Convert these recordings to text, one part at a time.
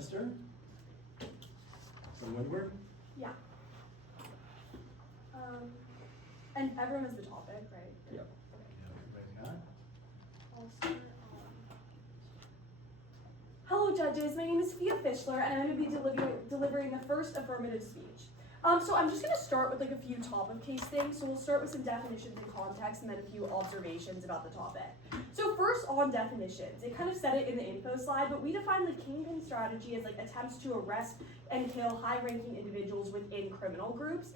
Esther from Windward. Yeah. And everyone has the topic, right? Yep. Everybody got it? I'll start, Hello judges, my name is Sophia Fischler and I'm going to be delivering the first affirmative speech. So I'm just going to start with like a few top of case things. So we'll start with some definitions and context and then a few observations about the topic. So first on definitions, it kind of said it in the info slide, but we define the kingpin strategy as like attempts to arrest and kill high-ranking individuals within criminal groups.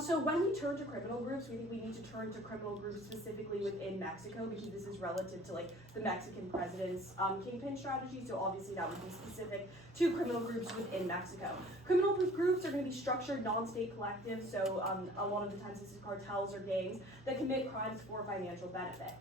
So when we turn to criminal groups, we think we need to turn to criminal groups specifically within Mexico because this is relative to like the Mexican president's kingpin strategy. So obviously that would be specific to criminal groups within Mexico. Criminal groups are going to be structured non-state collectives. So a lot of the times this is cartels or gangs that commit crimes for financial benefit.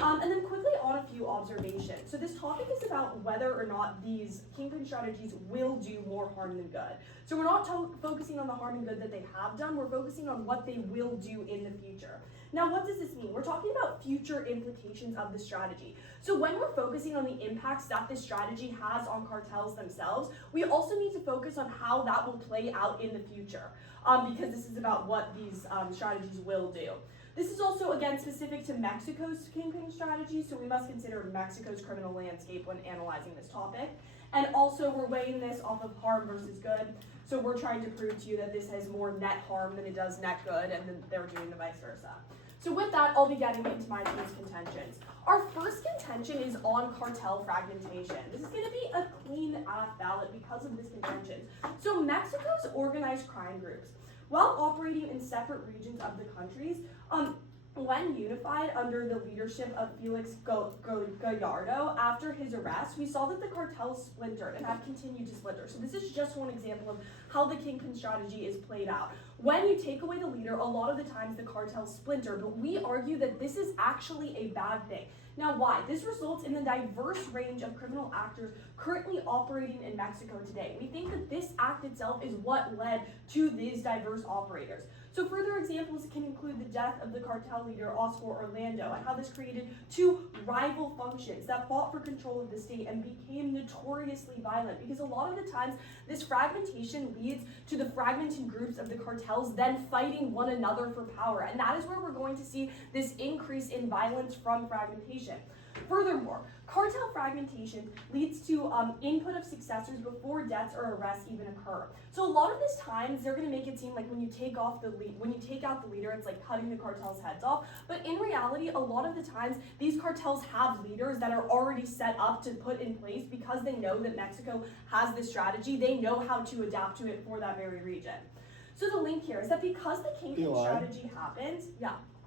And then quickly on a few observations. So this topic is about whether or not these kingpin strategies will do more harm than good. So we're not focusing on the harm and good that they have done, we're focusing on what they will do in the future. Now what does this mean? We're talking about future implications of the strategy. So when we're focusing on the impacts that this strategy has on cartels themselves, we also need to focus on how that will play out in the future, because this is about what these strategies will do. This is also, again, specific to Mexico's kingpin strategy, so we must consider Mexico's criminal landscape when analyzing this topic. And also, we're weighing this off of harm versus good, so we're trying to prove to you that this has more net harm than it does net good, and then they're doing the vice versa. So with that, I'll be getting into my team's contentions. Our first contention is on cartel fragmentation. This is going to be a clean ballot because of this contention. So Mexico's organized crime groups, while operating in separate regions of the countries, when unified under the leadership of Felix Gallardo, after his arrest, we saw that the cartels splintered and have continued to splinter. So this is just one example of how the kingpin strategy is played out. When you take away the leader, a lot of the times the cartels splinter, but we argue that this is actually a bad thing. Now why? This results in the diverse range of criminal actors currently operating in Mexico today. We think that this act itself is what led to these diverse operators. So further examples can include the death of the cartel leader Oscar Orlando and how this created two rival functions that fought for control of the state and became notoriously violent, because a lot of the times this fragmentation leads to the fragmented groups of the cartels then fighting one another for power, and that is where we're going to see this increase in violence from fragmentation. Furthermore, cartel fragmentation leads to input of successors before deaths or arrests even occur. So a lot of these times they're going to make it seem like when you take out the leader, it's like cutting the cartel's heads off. But in reality, a lot of the times these cartels have leaders that are already set up to put in place because they know that Mexico has this strategy. They know how to adapt to it for that very region. So the link here is that because the kingpin strategy happens,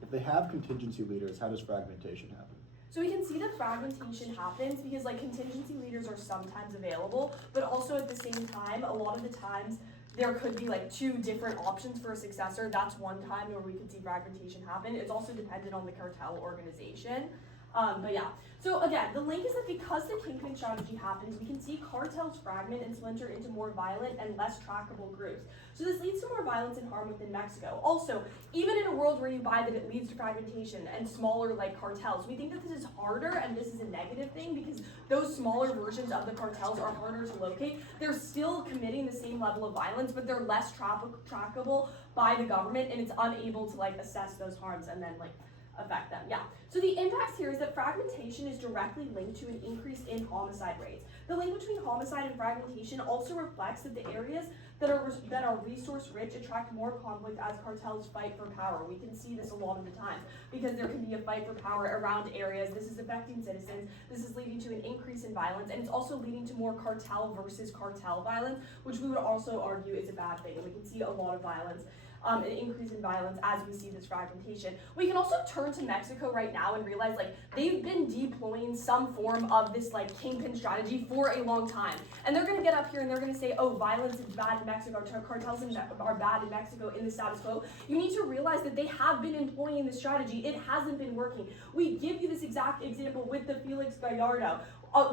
if they have contingency leaders, how does fragmentation happen? So we can see that fragmentation happens because like contingency leaders are sometimes available, but also at the same time, a lot of the times there could be like two different options for a successor. That's one time where we could see fragmentation happen. It's also dependent on the cartel organization. But yeah, so again, the link is that because the kingpin strategy happens, we can see cartels fragment and splinter into more violent and less trackable groups. So this leads to more violence and harm within Mexico. Also, even in a world where you buy that it leads to fragmentation and smaller like cartels, we think that this is harder and this is a negative thing because those smaller versions of the cartels are harder to locate. They're still committing the same level of violence, but they're less trackable by the government, and it's unable to like assess those harms and then like affect them. So the impacts here is that fragmentation is directly linked to an increase in homicide rates. The link between homicide and fragmentation also reflects that the areas that are resource rich attract more conflict as cartels fight for power. We can see this a lot of the time because there can be a fight for power around areas. This is affecting citizens. This is leading to an increase in violence, and it's also leading to more cartel versus cartel violence, which we would also argue is a bad thing. And we can see a lot of violence. An increase in violence as we see this fragmentation. We can also turn to Mexico right now and realize like they've been deploying some form of this like kingpin strategy for a long time. And they're gonna get up here and they're gonna say, oh, violence is bad in Mexico, cartels are bad in Mexico in the status quo. You need to realize that they have been employing this strategy. It hasn't been working. We give you this exact example with the Felix Gallardo.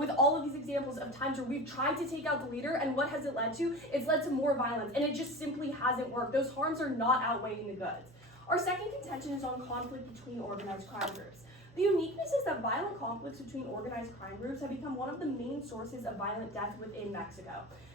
With all of these examples of times where we've tried to take out the leader, and what has it led to? It's led to more violence, and it just simply hasn't worked. Those harms are not outweighing the goods. Our second contention is on conflict between organized crime groups. The uniqueness is that violent conflicts between organized crime groups have become one of the main sources of violent death within Mexico.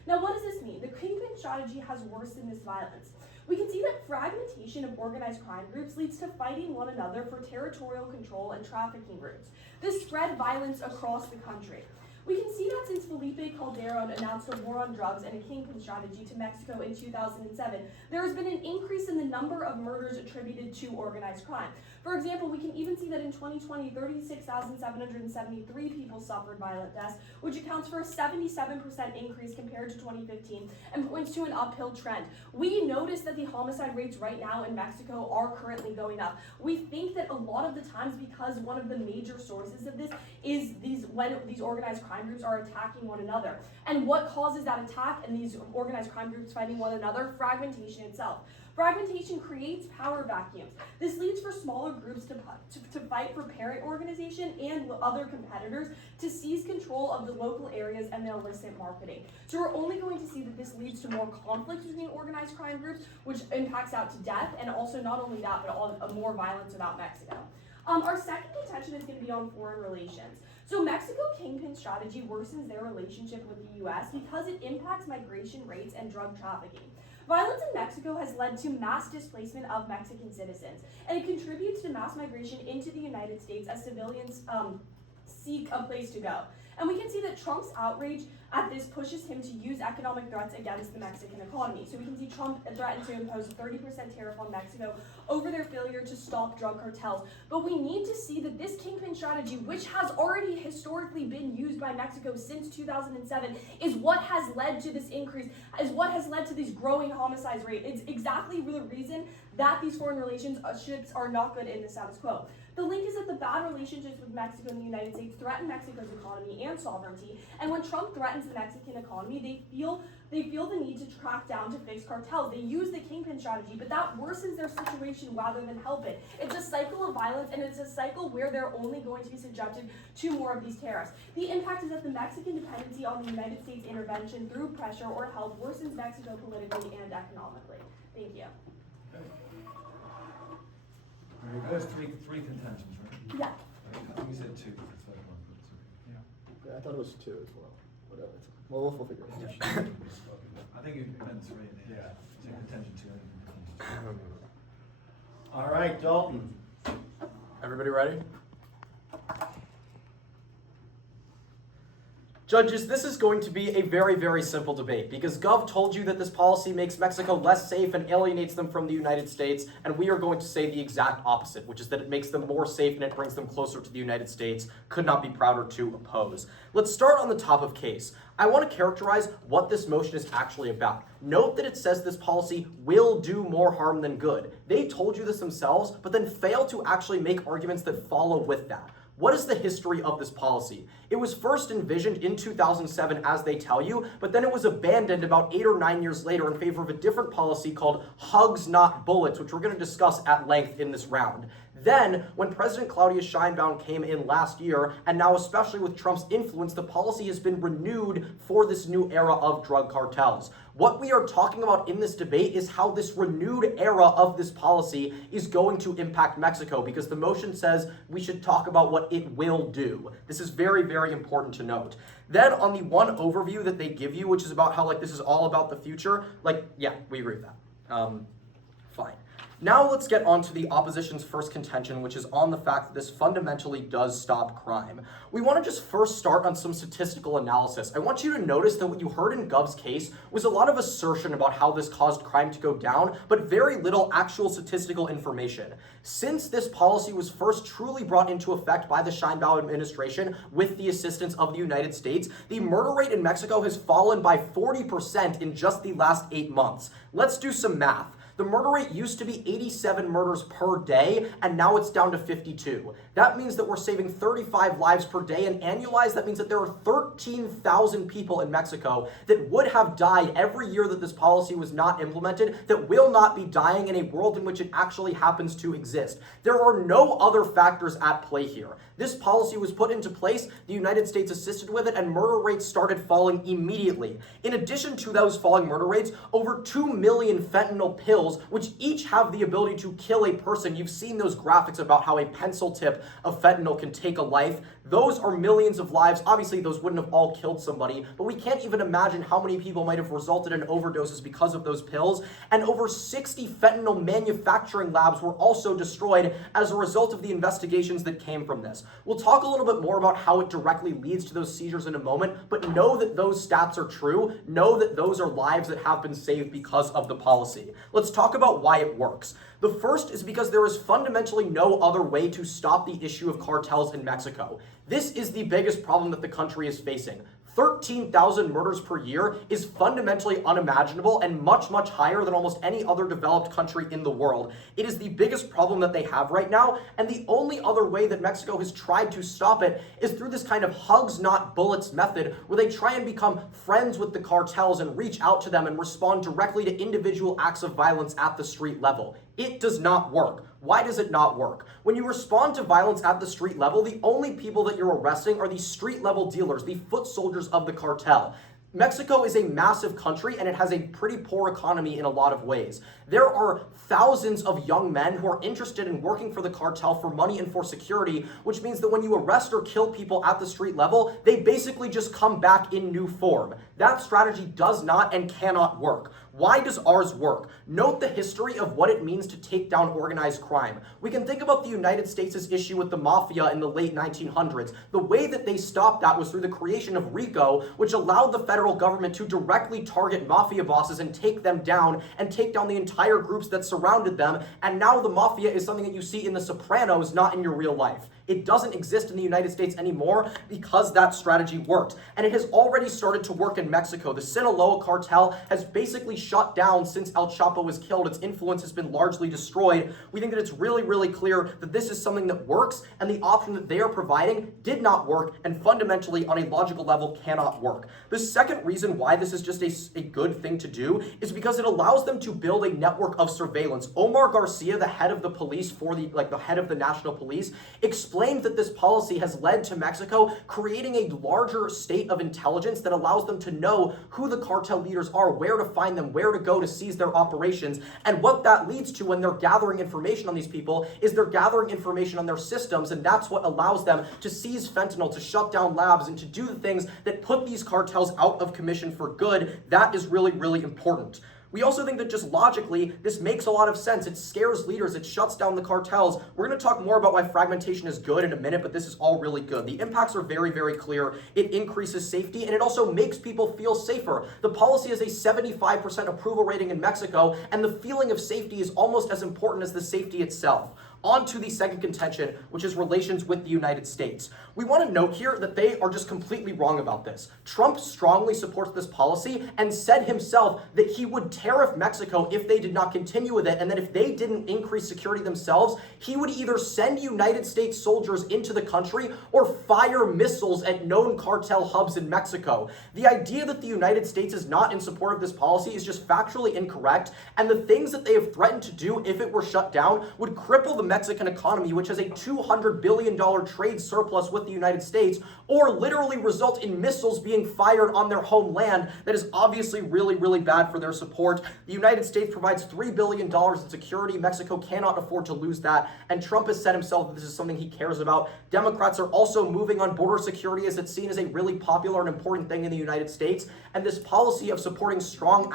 Now, what does this mean? The kingpin strategy has worsened this violence. We can see that fragmentation of organized crime groups leads to fighting one another for territorial control and trafficking routes. This spread violence across the country. We can see that since Felipe Calderon announced a war on drugs and a kingpin strategy to Mexico in 2007, there has been an increase in the number of murders attributed to organized crime. For example, we can even see that in 2020, 36,773 people suffered violent deaths, which accounts for a 77% increase compared to 2015 and points to an uphill trend. We notice that the homicide rates right now in Mexico are currently going up. We think that a lot of the times, because one of the major sources of this is when these organized crime groups are attacking one another. And what causes that attack and these organized crime groups fighting one another? Fragmentation itself. Fragmentation creates power vacuums. This leads for smaller groups to fight for parent organization and other competitors to seize control of the local areas and their illicit marketing. So we're only going to see that this leads to more conflict between organized crime groups, which impacts out to death, and also not only that, but more violence about Mexico. Our second contention is going to be on foreign relations. So Mexico kingpin strategy worsens their relationship with the U.S. because it impacts migration rates and drug trafficking. Violence in Mexico has led to mass displacement of Mexican citizens, and it contributes to mass migration into the United States as civilians seek a place to go. And we can see that Trump's outrage at this pushes him to use economic threats against the Mexican economy. So we can see Trump threaten to impose a 30% tariff on Mexico over their failure to stop drug cartels. But we need to see that this kingpin strategy, which has already historically been used by Mexico since 2007, is what has led to this increase, is what has led to these growing homicide rates. It's exactly the reason that these foreign relationships are not good in the status quo. The link is that the bad relationships with Mexico and the United States threaten Mexico's economy and sovereignty, and when Trump threatens the Mexican economy, they feel the need to track down to fix cartels. They use the kingpin strategy, but that worsens their situation rather than help it. It's a cycle of violence, and it's a cycle where they're only going to be subjected to more of these tariffs. The impact is that the Mexican dependency on the United States intervention through pressure or help worsens Mexico politically and economically. Thank you. Very good. Three contentions, right? Yeah. I think you said two for the third one. Yeah, I thought it was 2 as well. Whatever. Well, we'll figure it out. I think you meant three. Yeah. So contention two. I think contention two. All right, Dalton. Everybody ready? Judges, this is going to be a very, very simple debate because Gov told you that this policy makes Mexico less safe and alienates them from the United States, and we are going to say the exact opposite, which is that it makes them more safe and it brings them closer to the United States. Could not be prouder to oppose. Let's start on the top of case. I want to characterize what this motion is actually about. Note that it says this policy will do more harm than good. They told you this themselves, but then failed to actually make arguments that follow with that. What is the history of this policy? It was first envisioned in 2007, as they tell you, but then it was abandoned about 8 or 9 years later in favor of a different policy called Hugs Not Bullets, which we're going to discuss at length in this round. Then, when President Claudia Sheinbaum came in last year, and now especially with Trump's influence, the policy has been renewed for this new era of drug cartels. What we are talking about in this debate is how this renewed era of this policy is going to impact Mexico, because the motion says we should talk about what it will do. This is very, very important to note. Then on the one overview that they give you, which is about how this is all about the future, yeah, we agree with that. Fine. Now let's get on to the opposition's first contention, which is on the fact that this fundamentally does stop crime. We want to just first start on some statistical analysis. I want you to notice that what you heard in Gov's case was a lot of assertion about how this caused crime to go down, but very little actual statistical information. Since this policy was first truly brought into effect by the Sheinbaum administration with the assistance of the United States, the murder rate in Mexico has fallen by 40% in just the last 8 months. Let's do some math. The murder rate used to be 87 murders per day, and now it's down to 52. That means that we're saving 35 lives per day, and annualized, that means that there are 13,000 people in Mexico that would have died every year that this policy was not implemented, that will not be dying in a world in which it actually happens to exist. There are no other factors at play here. This policy was put into place, the United States assisted with it, and murder rates started falling immediately. In addition to those falling murder rates, over 2 million fentanyl pills pills, which each have the ability to kill a person. You've seen those graphics about how a pencil tip of fentanyl can take a life. Those are millions of lives. Obviously, those wouldn't have all killed somebody, but we can't even imagine how many people might have resulted in overdoses because of those pills. And over 60 fentanyl manufacturing labs were also destroyed as a result of the investigations that came from this. We'll talk a little bit more about how it directly leads to those seizures in a moment, but know that those stats are true. Know that those are lives that have been saved because of the policy. Let's talk about why it works. The first is because there is fundamentally no other way to stop the issue of cartels in Mexico. This is the biggest problem that the country is facing. 13,000 murders per year is fundamentally unimaginable and much, much higher than almost any other developed country in the world. It is the biggest problem that they have right now, and the only other way that Mexico has tried to stop it is through this kind of hugs, not bullets method, where they try and become friends with the cartels and reach out to them and respond directly to individual acts of violence at the street level. It does not work. Why does it not work? When you respond to violence at the street level, the only people that you're arresting are the street level dealers, the foot soldiers of the cartel. Mexico is a massive country and it has a pretty poor economy in a lot of ways. There are thousands of young men who are interested in working for the cartel for money and for security, which means that when you arrest or kill people at the street level, they basically just come back in new form. That strategy does not and cannot work. Why does ours work? Note the history of what it means to take down organized crime. We can think about the United States' issue with the mafia in the late 1900s. The way that they stopped that was through the creation of RICO, which allowed the federal government to directly target mafia bosses and take them down and take down the entire groups that surrounded them. And now the mafia is something that you see in The Sopranos, not in your real life. It doesn't exist in the United States anymore because that strategy worked. And it has already started to work in Mexico. The Sinaloa cartel has basically shut down since El Chapo was killed. Its influence has been largely destroyed. We think that it's really, really clear that this is something that works, and the option that they are providing did not work, and fundamentally, on a logical level, cannot work. The second reason why this is just a good thing to do is because it allows them to build a network of surveillance. Omar Garcia, the head of the police the head of the national police, explained that this policy has led to Mexico creating a larger state of intelligence that allows them to know who the cartel leaders are, where to find them, where to go to seize their operations. And what that leads to when they're gathering information on these people is they're gathering information on their systems, and that's what allows them to seize fentanyl, to shut down labs, and to do the things that put these cartels out of commission for good. That is really, really important. We also think that just logically, this makes a lot of sense. It scares leaders. It shuts down the cartels. We're going to talk more about why fragmentation is good in a minute, but this is all really good. The impacts are very, very clear. It increases safety, and it also makes people feel safer. The policy has a 75% approval rating in Mexico, and the feeling of safety is almost as important as the safety itself. On to the second contention, which is relations with the United States. We want to note here that they are just completely wrong about this. Trump strongly supports this policy and said himself that he would tariff Mexico if they did not continue with it, and that if they didn't increase security themselves, he would either send United States soldiers into the country or fire missiles at known cartel hubs in Mexico. The idea that the United States is not in support of this policy is just factually incorrect, and the things that they have threatened to do if it were shut down would cripple the Mexican economy, which has a $200 billion trade surplus with the United States, or literally result in missiles being fired on their homeland. That is obviously really, really bad for their support. The United States provides $3 billion in security. Mexico cannot afford to lose that, and Trump has said himself that this is something he cares about. Democrats are also moving on border security, as it's seen as a really popular and important thing in the United States, and this policy of supporting strong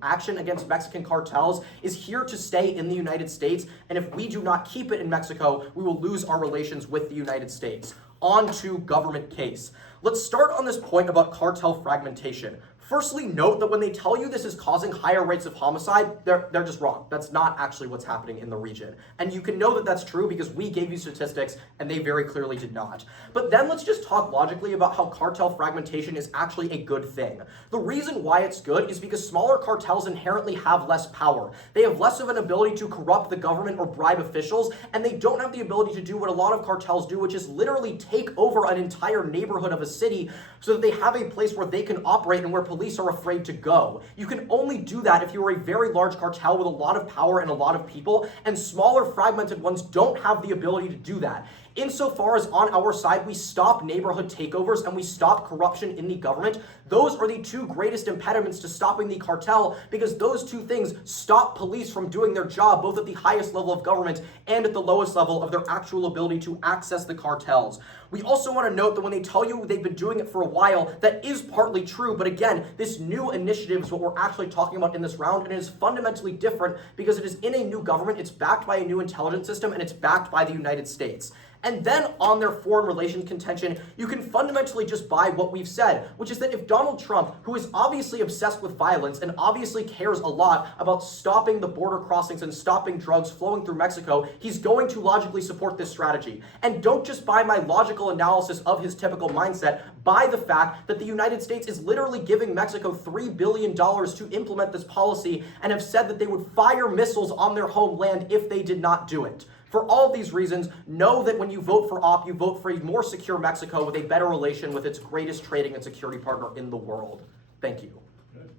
action against Mexican cartels is here to stay in the United States, and if we do not keep it in Mexico, we will lose our relations with the United States. On to government case. Let's start on this point about cartel fragmentation. Firstly, note that when they tell you this is causing higher rates of homicide, they're just wrong. That's not actually what's happening in the region. And you can know that that's true because we gave you statistics and they very clearly did not. But then let's just talk logically about how cartel fragmentation is actually a good thing. The reason why it's good is because smaller cartels inherently have less power. They have less of an ability to corrupt the government or bribe officials, and they don't have the ability to do what a lot of cartels do, which is literally take over an entire neighborhood of a city so that they have a place where they can operate and where police are afraid to go. You can only do that if you are a very large cartel with a lot of power and a lot of people, and smaller fragmented ones don't have the ability to do that. Insofar as on our side we stop neighborhood takeovers and we stop corruption in the government, those are the two greatest impediments to stopping the cartel, because those two things stop police from doing their job both at the highest level of government and at the lowest level of their actual ability to access the cartels. We also want to note that when they tell you they've been doing it for a while, that is partly true, but again, this new initiative is what we're actually talking about in this round, and it is fundamentally different because it is in a new government, it's backed by a new intelligence system, and it's backed by the United States. And then on their foreign relations contention, you can fundamentally just buy what we've said, which is that if Donald Trump, who is obviously obsessed with violence and obviously cares a lot about stopping the border crossings and stopping drugs flowing through Mexico, he's going to logically support this strategy. And don't just buy my logical analysis of his typical mindset, buy the fact that the United States is literally giving Mexico $3 billion to implement this policy and have said that they would fire missiles on their homeland if they did not do it. For all of these reasons, know that when you vote for OP, you vote for a more secure Mexico with a better relation with its greatest trading and security partner in the world. Thank you. Good.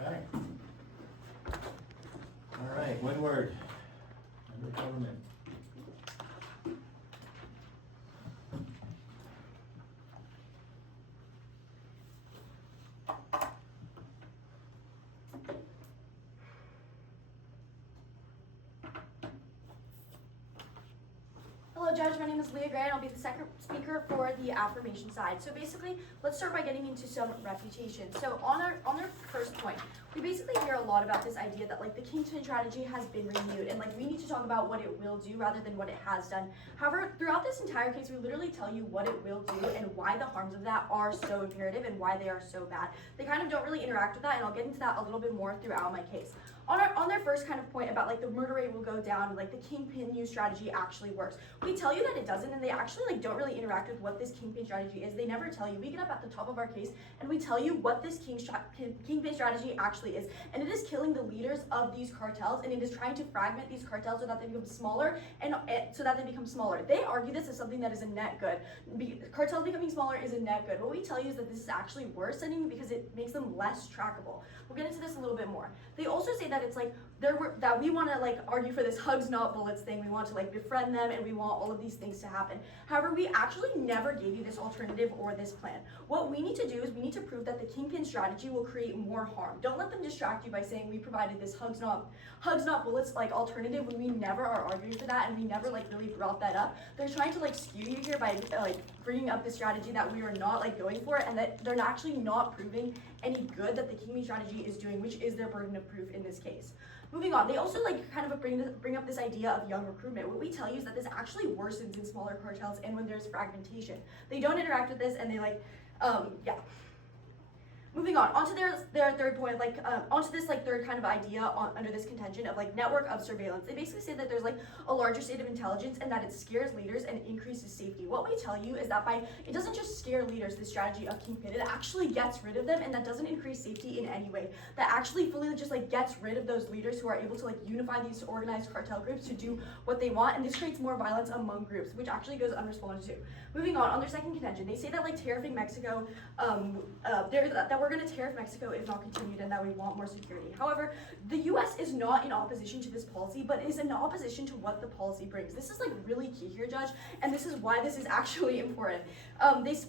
Okay. All right, Windward, under government. Hello, Judge. My name is Leah Gray, and I'll be the second speaker for the affirmation side. So basically, let's start by getting into some refutation. So on our first point, we basically hear a lot about this idea that like the kingpin strategy has been renewed, and like we need to talk about what it will do rather than what it has done. However, throughout this entire case, we literally tell you what it will do and why the harms of that are so imperative and why they are so bad. They kind of don't really interact with that, and I'll get into that a little bit more throughout my case. On their first kind of point about like the murder rate will go down, like the kingpin new strategy actually works. We tell you that it doesn't, and they actually like don't really interact with what this kingpin strategy is. They never tell you. We get up at the top of our case and we tell you what this kingpin strategy actually is, and it is killing the leaders of these cartels, and it is trying to fragment these cartels so that they become smaller They argue this is something that is a net good. Cartels becoming smaller is a net good. What we tell you is that this is actually worsening because it makes them less trackable. We'll get into this a little bit more. They also say that it's like that we want to like argue for this hugs not bullets thing. We want to like befriend them, and we want all of these things to happen. However, we actually never gave you this alternative or this plan. What we need to do is we need to prove that the kingpin strategy will create more harm. Don't let them distract you by saying we provided this hugs not bullets like alternative when we never are arguing for that, and we never like really brought that up. They're trying to like skew you here by like bringing up the strategy that we are not like going for, and that they're actually not proving any good that the kingpin strategy is doing, which is their burden of proof in this case. Moving on, they also like kind of bring up this idea of young recruitment. What we tell you is that this actually worsens in smaller cartels and when there's fragmentation. They don't interact with this, and they like, yeah. Moving on, onto their third point, like onto this like third kind of idea under this contention of like network of surveillance. They basically say that there's like a larger state of intelligence and that it scares leaders and increases safety. What we tell you is that it doesn't just scare leaders, this strategy of kingpin, it actually gets rid of them, and that doesn't increase safety in any way. That actually fully just like gets rid of those leaders who are able to like unify these organized cartel groups to do what they want, and this creates more violence among groups, which actually goes unresponded to. Moving on their second contention, they say that like tariffing Mexico, that we're going to tariff Mexico if not continued, and that we want more security. However, the U.S. is not in opposition to this policy, but is in opposition to what the policy brings. This is like really key here, Judge, and this is why this is actually important.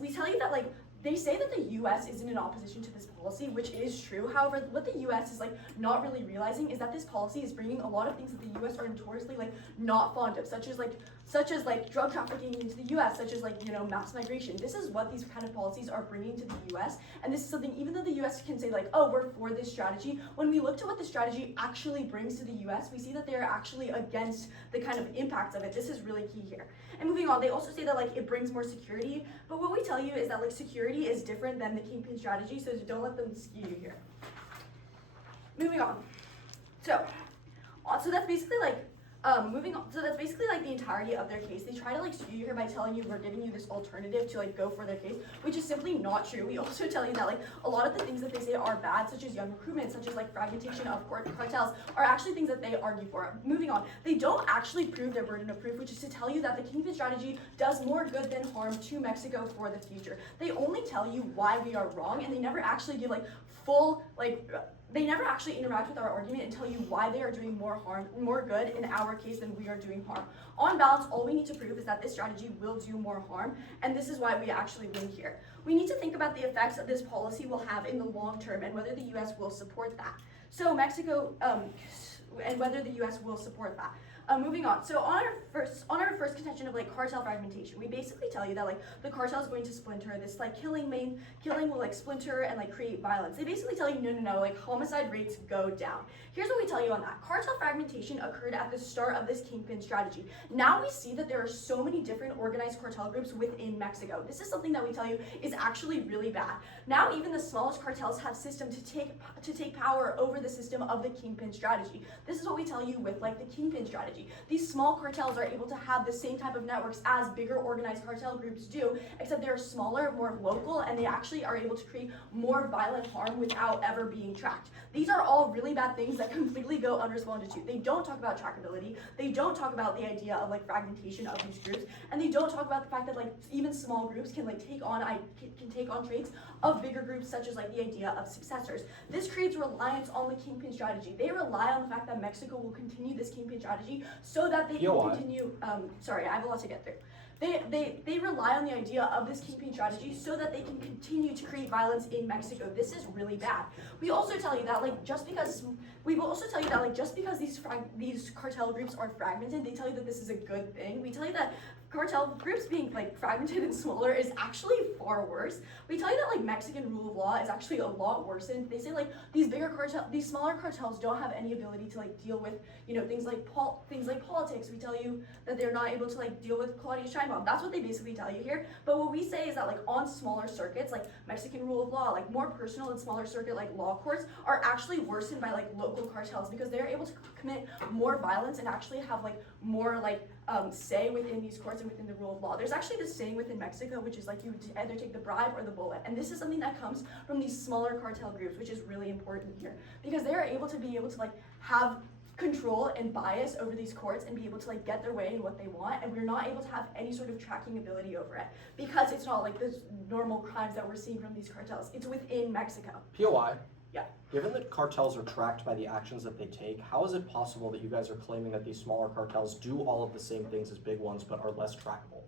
We tell you that like they say that the U.S. isn't in opposition to this policy, which is true. However, what the U.S. is like not really realizing is that this policy is bringing a lot of things that the U.S. are notoriously like not fond of, such as drug trafficking into the U.S., such as like mass migration. This is what these kind of policies are bringing to the U.S. And this is something, even though the U.S. can say like, oh, we're for this strategy, when we look to what the strategy actually brings to the U.S., we see that they're actually against the kind of impacts of it. This is really key here. And moving on, they also say that like it brings more security, but what we tell you is that like security is different than the kingpin strategy, so don't let them skew you here. Moving on. So that's basically like moving on. So that's basically like the entirety of their case. They try to like skew you here by telling you we're giving you this alternative to like go for their case, which is simply not true. We also tell you that like a lot of the things that they say are bad, such as young recruitment, such as like fragmentation of cartels, are actually things that they argue for. Moving on, they don't actually prove their burden of proof, which is to tell you that the kingpin strategy does more good than harm to Mexico for the future. They only tell you why we are wrong, and they never actually give like full like they never actually interact with our argument and tell you why they are doing more good in our case than we are doing harm. On balance, all we need to prove is that this strategy will do more harm, and this is why we actually win here. We need to think about the effects that this policy will have in the long term and whether the U.S. will support that. So Mexico, and whether the U.S. will support that. Moving on. So on our first contention of like cartel fragmentation, we basically tell you that like the cartel is going to splinter. This like killing will like splinter and like create violence. They basically tell you no, like homicide rates go down. Here's what we tell you on that. Cartel fragmentation occurred at the start of this kingpin strategy. Now we see that there are so many different organized cartel groups within Mexico. This is something that we tell you is actually really bad. Now even the smallest cartels have system to take power over the system of the kingpin strategy. This is what we tell you with like the kingpin strategy. These small cartels are able to have the same type of networks as bigger organized cartel groups do, except they're smaller, more local, and they actually are able to create more violent harm without ever being tracked. These are all really bad things that completely go unresponded to. They don't talk about trackability, they don't talk about the idea of like fragmentation of these groups, and they don't talk about the fact that like even small groups can like take on traits of bigger groups, such as like the idea of successors. This creates reliance on the kingpin strategy. They rely on the fact that Mexico will continue this kingpin strategy so that they can continue, sorry, I have a lot to get through. They rely on the idea of this kingpin strategy so that they can continue to create violence in Mexico. This is really bad. We also tell you that like just because these cartel groups are fragmented, they tell you that this is a good thing. We tell you that cartel groups being like fragmented and smaller is actually far worse. We tell you that like Mexican rule of law is actually a lot worse, and they say like these smaller cartels don't have any ability to like deal with things like politics. We tell you that they're not able to like deal with Claudia Sheinbaum. That's what they basically tell you here. But what we say is that like on smaller circuits, like Mexican rule of law, like more personal and smaller circuit like law courts are actually worsened by like local cartels because they're able to commit more violence and actually have like more like say within these courts and within the rule of law. There's actually this saying within Mexico, which is like you either take the bribe or the bullet. And this is something that comes from these smaller cartel groups, which is really important here because they are able to like have control and bias over these courts and be able to like get their way in what they want, and we're not able to have any sort of tracking ability over it because it's not like the normal crimes that we're seeing from these cartels. It's within Mexico. POI. Yeah. Given that cartels are tracked by the actions that they take, how is it possible that you guys are claiming that these smaller cartels do all of the same things as big ones but are less trackable?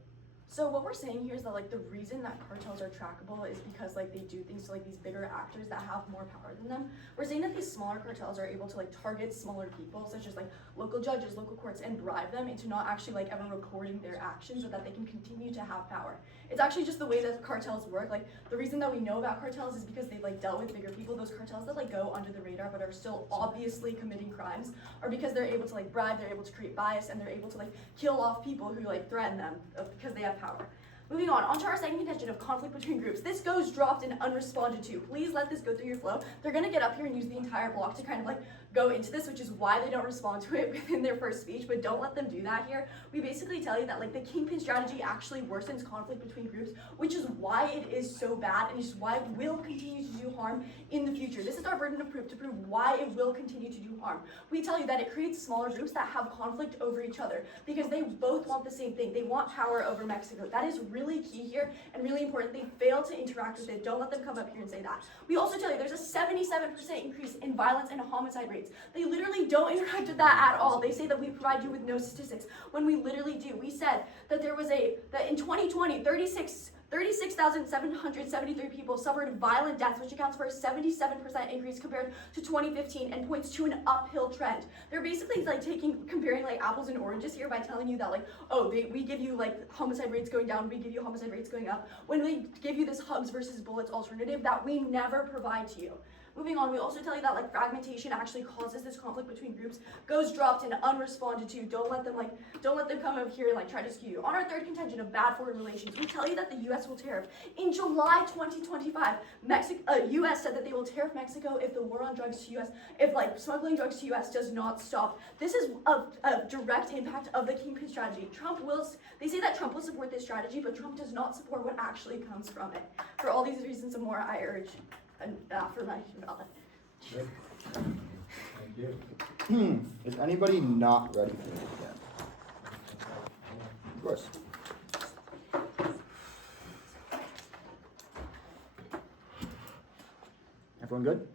So what we're saying here is that like the reason that cartels are trackable is because like they do things to like these bigger actors that have more power than them. We're saying that these smaller cartels are able to like target smaller people, such as like local judges, local courts, and bribe them into not actually like ever reporting their actions so that they can continue to have power. It's actually just the way that cartels work. Like the reason that we know about cartels is because they've like dealt with bigger people. Those cartels that like go under the radar but are still obviously committing crimes are because they're able to like bribe, they're able to create bias, and they're able to like kill off people who like threaten them because they have power. Moving on to our second contention of conflict between groups. This goes dropped and unresponded to. Please let this go through your flow. They're gonna get up here and use the entire block to kind of like go into this, which is why they don't respond to it within their first speech, but don't let them do that here. We basically tell you that like the kingpin strategy actually worsens conflict between groups, which is why it is so bad and is why it will continue to do harm in the future. This is our burden of proof to prove why it will continue to do harm. We tell you that it creates smaller groups that have conflict over each other because they both want the same thing. They want power over Mexico. That is really key here and really important. They fail to interact with it. Don't let them come up here and say that. We also tell you there's a 77% increase in violence and homicide rates. They literally don't interact with that at all. They say that we provide you with no statistics when we literally do. We said that that in 2020, 36,773 people suffered violent deaths, which accounts for a 77% increase compared to 2015 and points to an uphill trend. They're basically like comparing like apples and oranges here by telling you that like, oh, we give you like homicide rates going down, we give you homicide rates going up, when we give you this hugs versus bullets alternative that we never provide to you. Moving on, we also tell you that like fragmentation actually causes this conflict between groups, goes dropped and unresponded to. Don't let them come over here and like try to skew you. On our third contention of bad foreign relations, we tell you that the U.S. will tariff. In July 2025, U.S. said that they will tariff Mexico if the war on drugs to U.S., if like smuggling drugs to U.S. does not stop. This is a direct impact of the kingpin strategy. They say that Trump will support this strategy, but Trump does not support what actually comes from it. For all these reasons and more, I urge an affirmation ballot. Thank you. Is anybody not ready for it yet? Of course. Everyone good?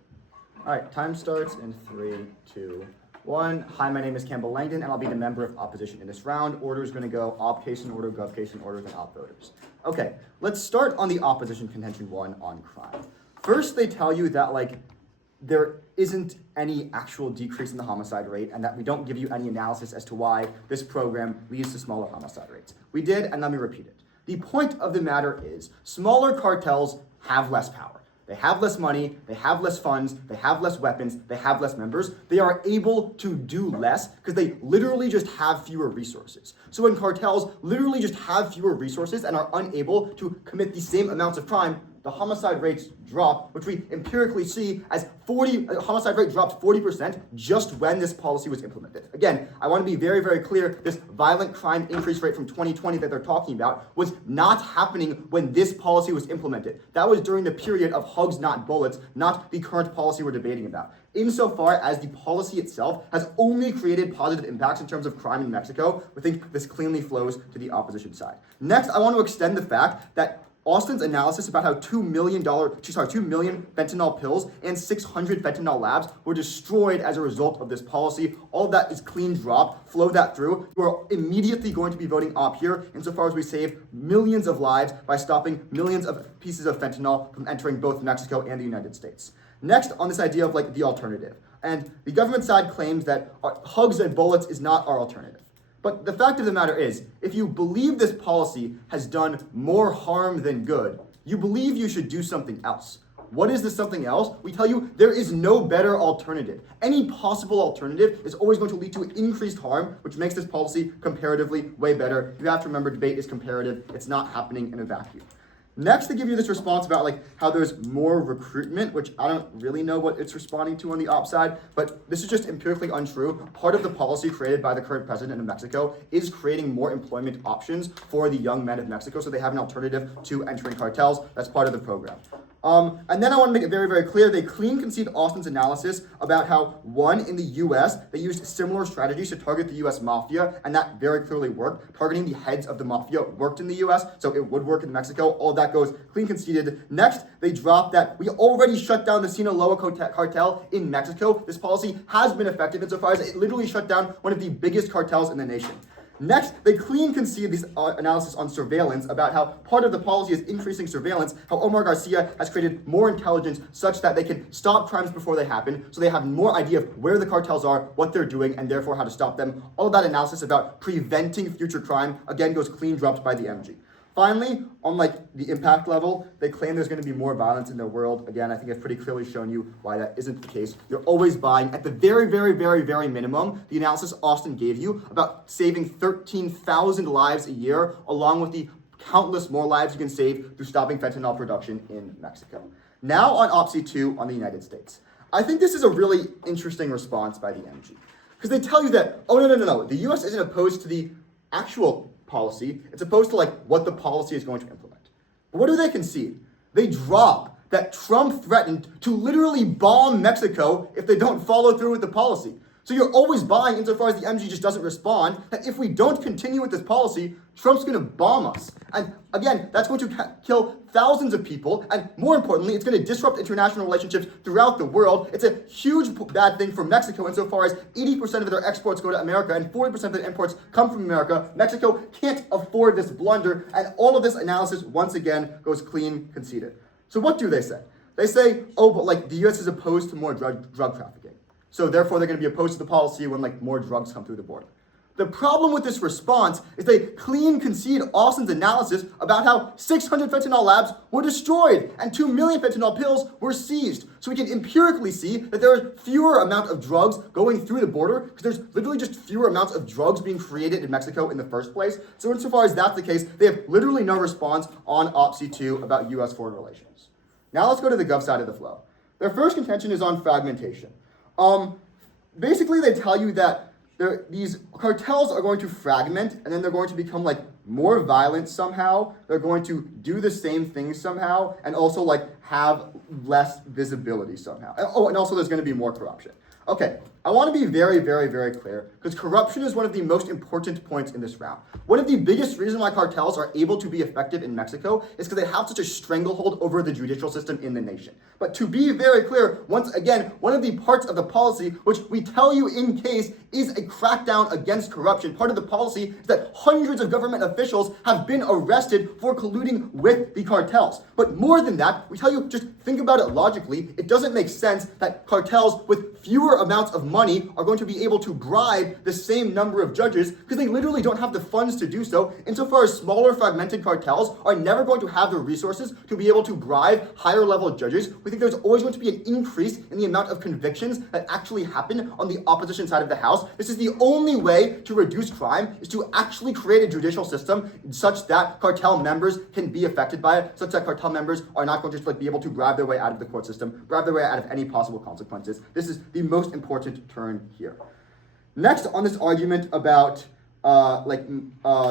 All right, time starts in 3, 2, 1. Hi, my name is Campbell Langdon, and I'll be the member of opposition in this round. Order is going to go op case in order, gov case in order, then op voters. Okay, let's start on the opposition contention 1 on crime. First, they tell you that there isn't any actual decrease in the homicide rate, and that we don't give you any analysis as to why this program leads to smaller homicide rates. We did, and let me repeat it. The point of the matter is, smaller cartels have less power. They have less money, they have less funds, they have less weapons, they have less members. They are able to do less because they literally just have fewer resources. So when cartels literally just have fewer resources and are unable to commit the same amounts of crime, the homicide rates drop, which we empirically see as homicide rate dropped 40% just when this policy was implemented. Again, I want to be very, very clear, this violent crime increase rate from 2020 that they're talking about was not happening when this policy was implemented. That was during the period of hugs, not bullets, not the current policy we're debating about. Insofar as the policy itself has only created positive impacts in terms of crime in Mexico, we think this cleanly flows to the opposition side. Next, I want to extend the fact that Austin's analysis about how 2 million fentanyl pills and 600 fentanyl labs were destroyed as a result of this policy. All of that is clean drop. Flow that through. We're immediately going to be voting op here insofar as we save millions of lives by stopping millions of pieces of fentanyl from entering both Mexico and the United States. Next, on this idea of the alternative. And the government side claims that hugs and bullets is not our alternative. But the fact of the matter is, if you believe this policy has done more harm than good, you believe you should do something else. What is this something else? We tell you there is no better alternative. Any possible alternative is always going to lead to increased harm, which makes this policy comparatively way better. You have to remember, debate is comparative. It's not happening in a vacuum. Next, they give you this response about how there's more recruitment, which I don't really know what it's responding to on the op side, but this is just empirically untrue. Part of the policy created by the current president of Mexico is creating more employment options for the young men of Mexico, so they have an alternative to entering cartels. That's part of the program. And then I want to make it very, very clear, they clean concede Austin's analysis about how, one, in the US, they used similar strategies to target the US mafia, and that very clearly worked. Targeting the heads of the mafia worked in the US, so it would work in Mexico. All that goes clean conceded. Next, they dropped that we already shut down the Sinaloa cartel in Mexico. This policy has been effective insofar as it literally shut down one of the biggest cartels in the nation. Next, they clean concede this analysis on surveillance about how part of the policy is increasing surveillance, how Omar Garcia has created more intelligence such that they can stop crimes before they happen, so they have more idea of where the cartels are, what they're doing, and therefore how to stop them. All of that analysis about preventing future crime, again, goes clean dropped by the MG. Finally, on the impact level, they claim there's going to be more violence in their world. Again, I think I've pretty clearly shown you why that isn't the case. You're always buying, at the very, very, very, very minimum, the analysis Austin gave you about saving 13,000 lives a year, along with the countless more lives you can save through stopping fentanyl production in Mexico. Now on OPSI 2 on the United States. I think this is a really interesting response by the MG. Because they tell you that, oh, no, the US isn't opposed to the actual policy, it's opposed to what the policy is going to implement. But what do they concede? They drop that Trump threatened to literally bomb Mexico if they don't follow through with the policy. So you're always buying, insofar as the MG just doesn't respond, that if we don't continue with this policy, Trump's going to bomb us. And again, that's going to kill thousands of people, and more importantly, it's going to disrupt international relationships throughout the world. It's a huge bad thing for Mexico, insofar as 80% of their exports go to America, and 40% of their imports come from America. Mexico can't afford this blunder, and all of this analysis, once again, goes clean conceded. So what do they say? They say, oh, but the US is opposed to more drug trafficking. So therefore, they're going to be opposed to the policy when more drugs come through the border. The problem with this response is they clean concede Austin's analysis about how 600 fentanyl labs were destroyed and 2 million fentanyl pills were seized. So we can empirically see that there is fewer amount of drugs going through the border because there's literally just fewer amounts of drugs being created in Mexico in the first place. So insofar as that's the case, they have literally no response on OPSI 2 about US foreign relations. Now let's go to the gov side of the flow. Their first contention is on fragmentation. Basically, they tell you that these cartels are going to fragment, and then they're going to become more violent somehow. They're going to do the same things somehow, and also have less visibility somehow. And also there's going to be more corruption. Okay, I want to be very, very, very clear, because corruption is one of the most important points in this round. One of the biggest reasons why cartels are able to be effective in Mexico is because they have such a stranglehold over the judicial system in the nation. But to be very clear, once again, one of the parts of the policy, which we tell you in case is a crackdown against corruption. Part of the policy is that hundreds of government officials have been arrested for colluding with the cartels. But more than that, we tell you, just think about it logically. It doesn't make sense that cartels with fewer amounts of money are going to be able to bribe the same number of judges because they literally don't have the funds to do so. Insofar as smaller fragmented cartels are never going to have the resources to be able to bribe higher level judges, we think there's always going to be an increase in the amount of convictions that actually happen on the opposition side of the House. This is the only way to reduce crime, is to actually create a judicial system such that cartel members can be affected by it, such that cartel members are not going to just be able to bribe their way out of the court system, bribe their way out of any possible consequences. This is the most important turn here. Next, on this argument about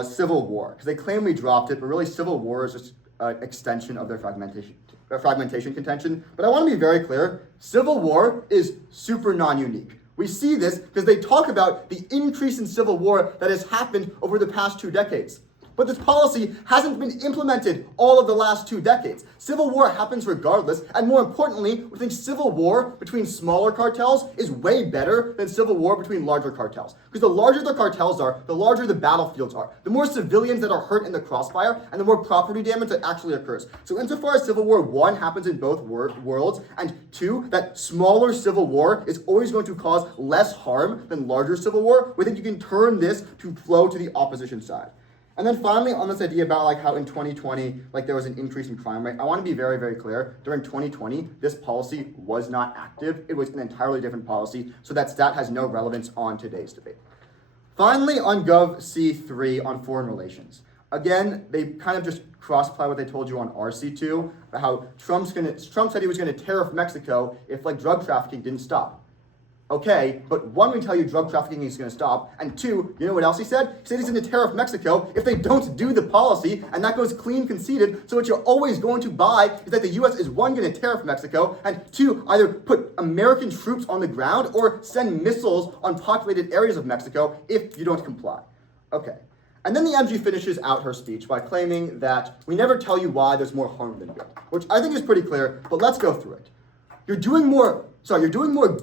civil war, because they claim we dropped it, but really civil war is just an extension of their fragmentation contention. But I want to be very clear, civil war is super non-unique. We see this because they talk about the increase in civil war that has happened over the past 2 decades. But this policy hasn't been implemented all of the last 2 decades. Civil war happens regardless, and more importantly, we think civil war between smaller cartels is way better than civil war between larger cartels. Because the larger the cartels are, the larger the battlefields are, the more civilians that are hurt in the crossfire, and the more property damage that actually occurs. So insofar as Civil War 1 happens in both worlds, and 2, that smaller civil war is always going to cause less harm than larger civil war, we think you can turn this to flow to the opposition side. And then finally, on this idea about how in 2020, there was an increase in crime rate, I want to be very, very clear. During 2020, this policy was not active. It was an entirely different policy, so that stat has no relevance on today's debate. Finally, on Gov C3 on foreign relations. Again, they kind of just cross-apply what they told you on RC2, about how Trump said he was going to tariff Mexico if drug trafficking didn't stop. Okay, but 1, we tell you drug trafficking is going to stop, and 2, you know what else he said? He said he's going to tariff Mexico if they don't do the policy, and that goes clean conceded. So what you're always going to buy is that the U.S. is 1, going to tariff Mexico, and 2, either put American troops on the ground or send missiles on populated areas of Mexico if you don't comply. Okay. And then the MG finishes out her speech by claiming that we never tell you why there's more harm than good, which I think is pretty clear, but let's go through it. You're doing more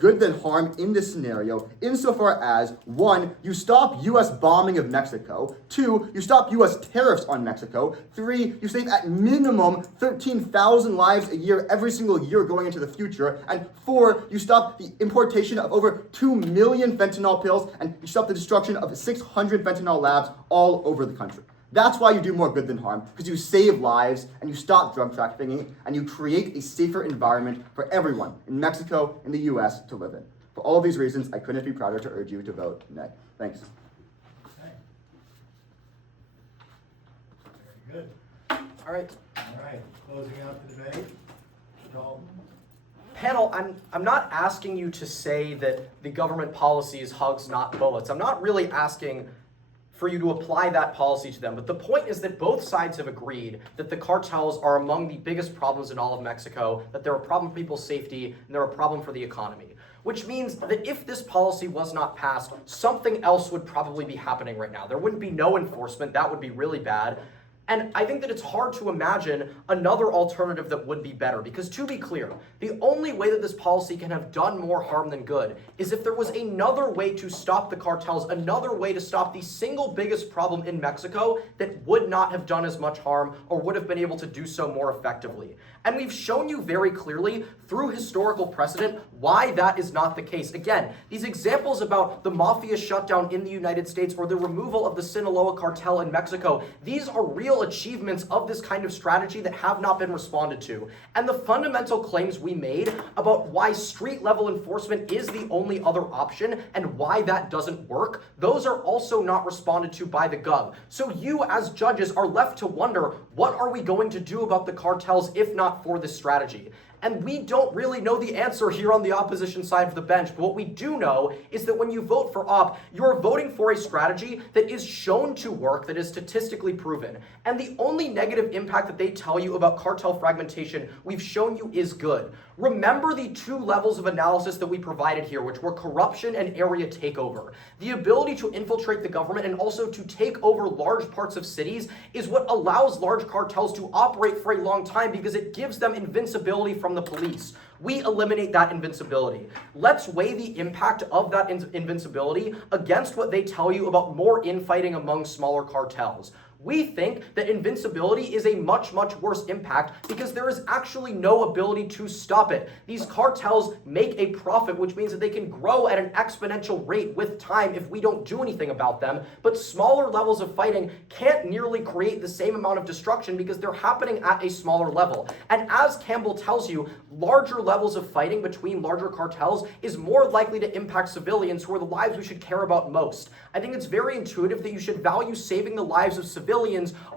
good than harm in this scenario insofar as 1, you stop U.S. bombing of Mexico, 2, you stop U.S. tariffs on Mexico, 3, you save at minimum 13,000 lives a year every single year going into the future, and 4, you stop the importation of over 2 million fentanyl pills, and you stop the destruction of 600 fentanyl labs all over the country. That's why you do more good than harm, because you save lives and you stop drug trafficking and you create a safer environment for everyone in Mexico and the U.S. to live in. For all of these reasons, I couldn't be prouder to urge you to vote nay. Thanks. Okay. Very good. All right. All right, closing out the debate. Dalton. Panel, I'm not asking you to say that the government policy is hugs, not bullets. I'm not really asking for you to apply that policy to them. But the point is that both sides have agreed that the cartels are among the biggest problems in all of Mexico, that they're a problem for people's safety, and they're a problem for the economy. Which means that if this policy was not passed, something else would probably be happening right now. There wouldn't be no enforcement. That would be really bad. And I think that it's hard to imagine another alternative that would be better, because to be clear, the only way that this policy can have done more harm than good is if there was another way to stop the cartels, another way to stop the single biggest problem in Mexico that would not have done as much harm or would have been able to do so more effectively. And we've shown you very clearly through historical precedent why that is not the case. Again, these examples about the mafia shutdown in the United States or the removal of the Sinaloa cartel in Mexico, these are real achievements of this kind of strategy that have not been responded to. And the fundamental claims we made about why street level enforcement is the only other option and why that doesn't work, those are also not responded to by the Gov. So you as judges are left to wonder, what are we going to do about the cartels if not for this strategy? And we don't really know the answer here on the opposition side of the bench, but what we do know is that when you vote for op, you're voting for a strategy that is shown to work, that is statistically proven. And the only negative impact that they tell you about cartel fragmentation we've shown you is good. Remember the two levels of analysis that we provided here, which were corruption and area takeover. The ability to infiltrate the government and also to take over large parts of cities is what allows large cartels to operate for a long time because it gives them invincibility from the police. We eliminate that invincibility. Let's weigh the impact of that invincibility against what they tell you about more infighting among smaller cartels. We think that invincibility is a much, much worse impact because there is actually no ability to stop it. These cartels make a profit, which means that they can grow at an exponential rate with time if we don't do anything about them. But smaller levels of fighting can't nearly create the same amount of destruction because they're happening at a smaller level. And as Campbell tells you, larger levels of fighting between larger cartels is more likely to impact civilians who are the lives we should care about most. I think it's very intuitive that you should value saving the lives of civilians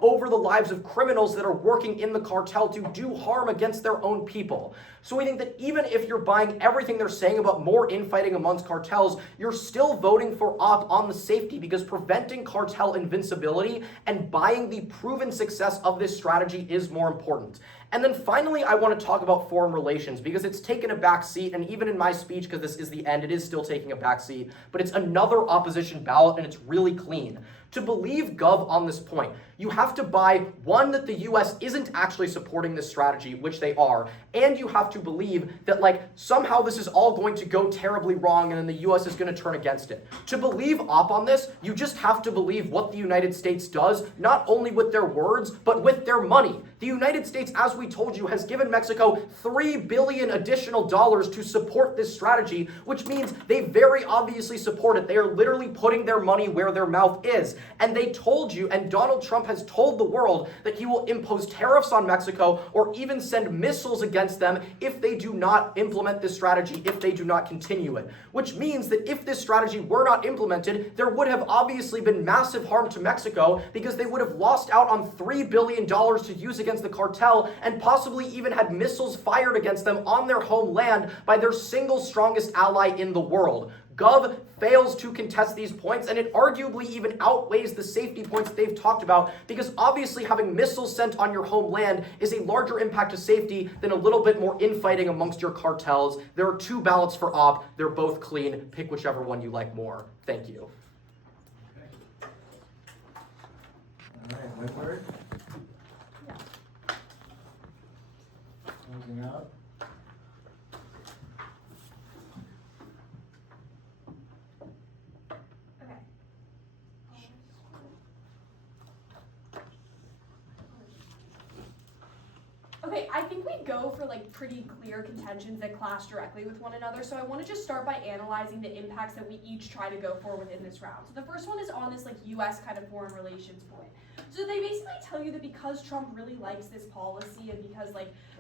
over the lives of criminals that are working in the cartel to do harm against their own people. So we think that even if you're buying everything they're saying about more infighting amongst cartels, you're still voting for op on the safety because preventing cartel invincibility and buying the proven success of this strategy is more important. And then finally, I want to talk about foreign relations because it's taken a back seat, and even in my speech, because this is the end, it is still taking a back seat, but it's another opposition ballot and it's really clean. To believe Gov on this point, you have to buy, one, that the US isn't actually supporting this strategy, which they are, and you have to believe that, somehow this is all going to go terribly wrong and then the US is going to turn against it. To believe op on this, you just have to believe what the United States does, not only with their words, but with their money. The United States, as we told you, has given Mexico $3 billion additional dollars to support this strategy, which means they very obviously support it. They are literally putting their money where their mouth is. And they told you, and Donald Trump has told the world that he will impose tariffs on Mexico or even send missiles against them if they do not implement this strategy, if they do not continue it. Which means that if this strategy were not implemented, there would have obviously been massive harm to Mexico because they would have lost out on $3 billion to use against the cartel and possibly even had missiles fired against them on their homeland by their single strongest ally in the world. Gov fails to contest these points, and it arguably even outweighs the safety points that they've talked about, because obviously having missiles sent on your homeland is a larger impact to safety than a little bit more infighting amongst your cartels. There are two ballots for op. They're both clean. Pick whichever one you like more. Thank you. All right, Windward. Closing out. Okay, I think we go for pretty clear contentions that clash directly with one another, so I want to just start by analyzing the impacts that we each try to go for within this round. So the first one is on this US kind of foreign relations point. So they basically tell you that because Trump really likes this policy and because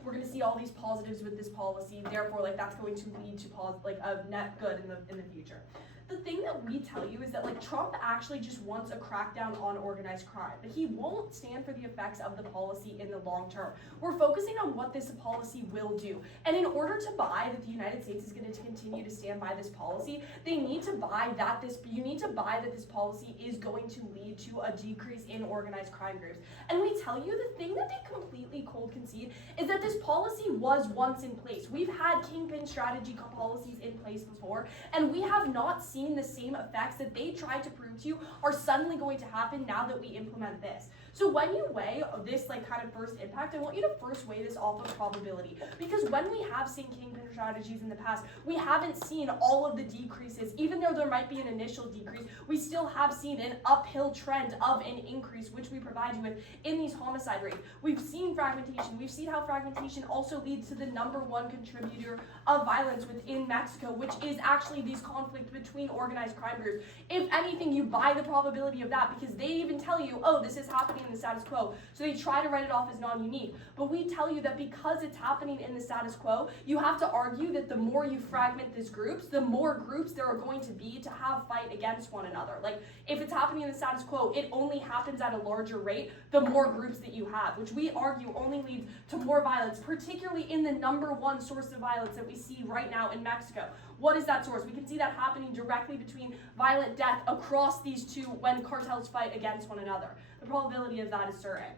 we're going to see all these positives with this policy, therefore that's going to lead to a net good in the future. The thing that we tell you is that Trump actually just wants a crackdown on organized crime, but he won't stand for the effects of the policy in the long term. We're focusing on what this policy will do. And in order to buy that the United States is going to continue to stand by this policy, they need to buy that this policy is going to lead to a decrease in organized crime groups. And we tell you the thing that they completely cold concede is that this policy was once in place. We've had kingpin strategy policies in place before, and we have not seen the same effects that they tried to prove to you are suddenly going to happen now that we implement this. So when you weigh this kind of first impact, I want you to first weigh this off of probability, because when we have seen kingpin strategies in the past, we haven't seen all of the decreases. Even though there might be an initial decrease, we still have seen an uphill trend of an increase, which we provide you with in these homicide rates. We've seen fragmentation. We've seen how fragmentation also leads to the #1 contributor of violence within Mexico, which is actually these conflicts between organized crime groups. If anything, you buy the probability of that because they even tell you, oh, this is happening in the status quo. So they try to write it off as non-unique. But we tell you that because it's happening in the status quo, you have to argue that the more you fragment these groups, the more groups there are going to be to have fight against one another. If it's happening in the status quo, it only happens at a larger rate the more groups that you have, which we argue only leads to more violence, particularly in the #1 source of violence that we see right now in Mexico. What is that source? We can see that happening directly between violent death across these two when cartels fight against one another. The probability of that is certain.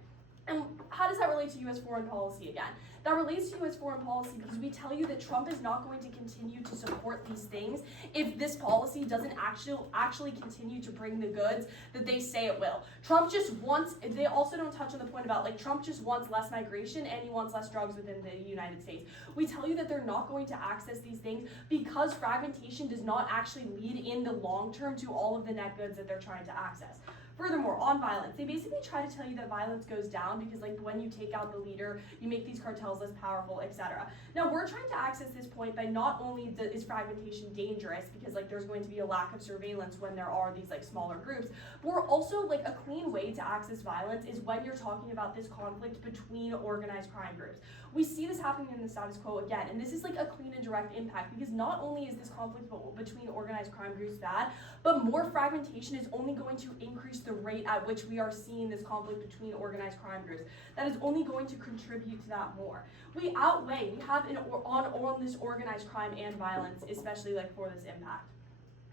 And how does that relate to U.S. foreign policy again? That relates to U.S. foreign policy because we tell you that Trump is not going to continue to support these things if this policy doesn't actually continue to bring the goods that they say it will. Trump just wants, they also don't touch on the point about, like, Trump just wants less migration and he wants less drugs within the United States. We tell you that they're not going to access these things because fragmentation does not actually lead in the long term to all of the net goods that they're trying to access. Furthermore, on violence, they basically try to tell you that violence goes down because, like, when you take out the leader, you make these cartels less powerful, etc. Now, we're trying to access this point by not only is fragmentation dangerous because, like, there's going to be a lack of surveillance when there are these, like, smaller groups, but we're also, like, a clean way to access violence is when you're talking about this conflict between organized crime groups. We see this happening in the status quo again, and this is like a clean and direct impact because not only is this conflict between organized crime groups bad, but more fragmentation is only going to increase the rate at which we are seeing this conflict between organized crime groups. That is only going to contribute to that more. We have on this organized crime and violence, especially like for this impact.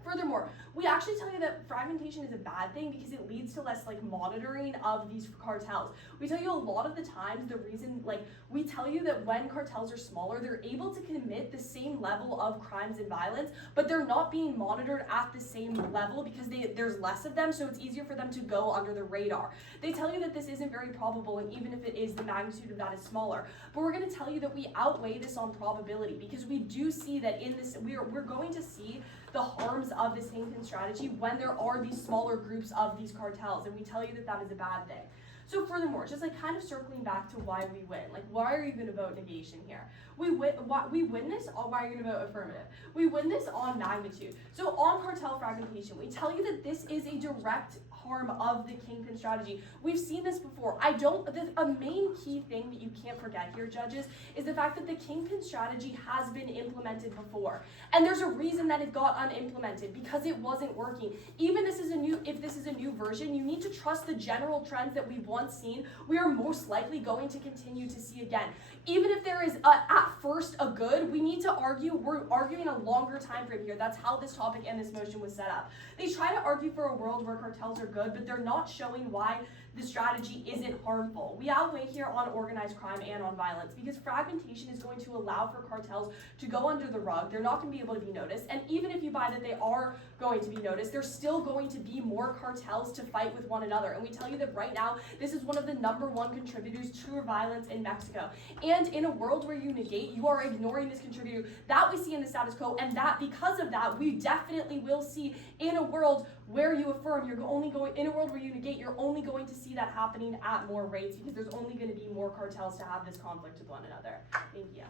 Furthermore, we actually tell you that fragmentation is a bad thing because it leads to less like monitoring of these cartels. We tell you a lot of the times the reason, like, we tell you that when cartels are smaller, they're able to commit the same level of crimes and violence, but they're not being monitored at the same level because there's less of them, so it's easier for them to go under the radar. They tell you that this isn't very probable, and even if it is, the magnitude of that is smaller. But we're going to tell you that we outweigh this on probability because we do see that in this, we're going to see the harms of this kingpin strategy when there are these smaller groups of these cartels, and we tell you that that is a bad thing. So furthermore, just like kind of circling back to why we win, like why are you going to vote negation here? We win this on why are you going to vote affirmative? We win this on magnitude. So on cartel fragmentation, we tell you that this is a direct harm of the kingpin strategy. We've seen this before. A main key thing that you can't forget here, judges, is the fact that the kingpin strategy has been implemented before. And there's a reason that it got unimplemented, because it wasn't working. Even if this is a new version, you need to trust the general trends that we've once seen, we are most likely going to continue to see again. Even if there is at first a good, we need to argue, we're arguing a longer time frame here. That's how this topic and this motion was set up. They try to argue for a world where cartels are good, but they're not showing why the strategy isn't harmful. We outweigh here on organized crime and on violence because fragmentation is going to allow for cartels to go under the rug. They're not going to be able to be noticed. And even if you buy that they are going to be noticed, there's still going to be more cartels to fight with one another. And we tell you that right now, this is one of the #1 contributors to violence in Mexico. And in a world where you negate, you are ignoring this contributor. That we see in the status quo, and that because of that, we definitely will see in a world where you affirm, in a world where you negate, you're only going to see that happening at more rates because there's only going to be more cartels to have this conflict with one another. Thank you.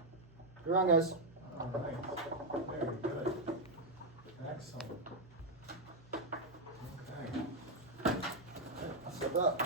You're on, guys. All right, very good. Excellent. Okay. Step up.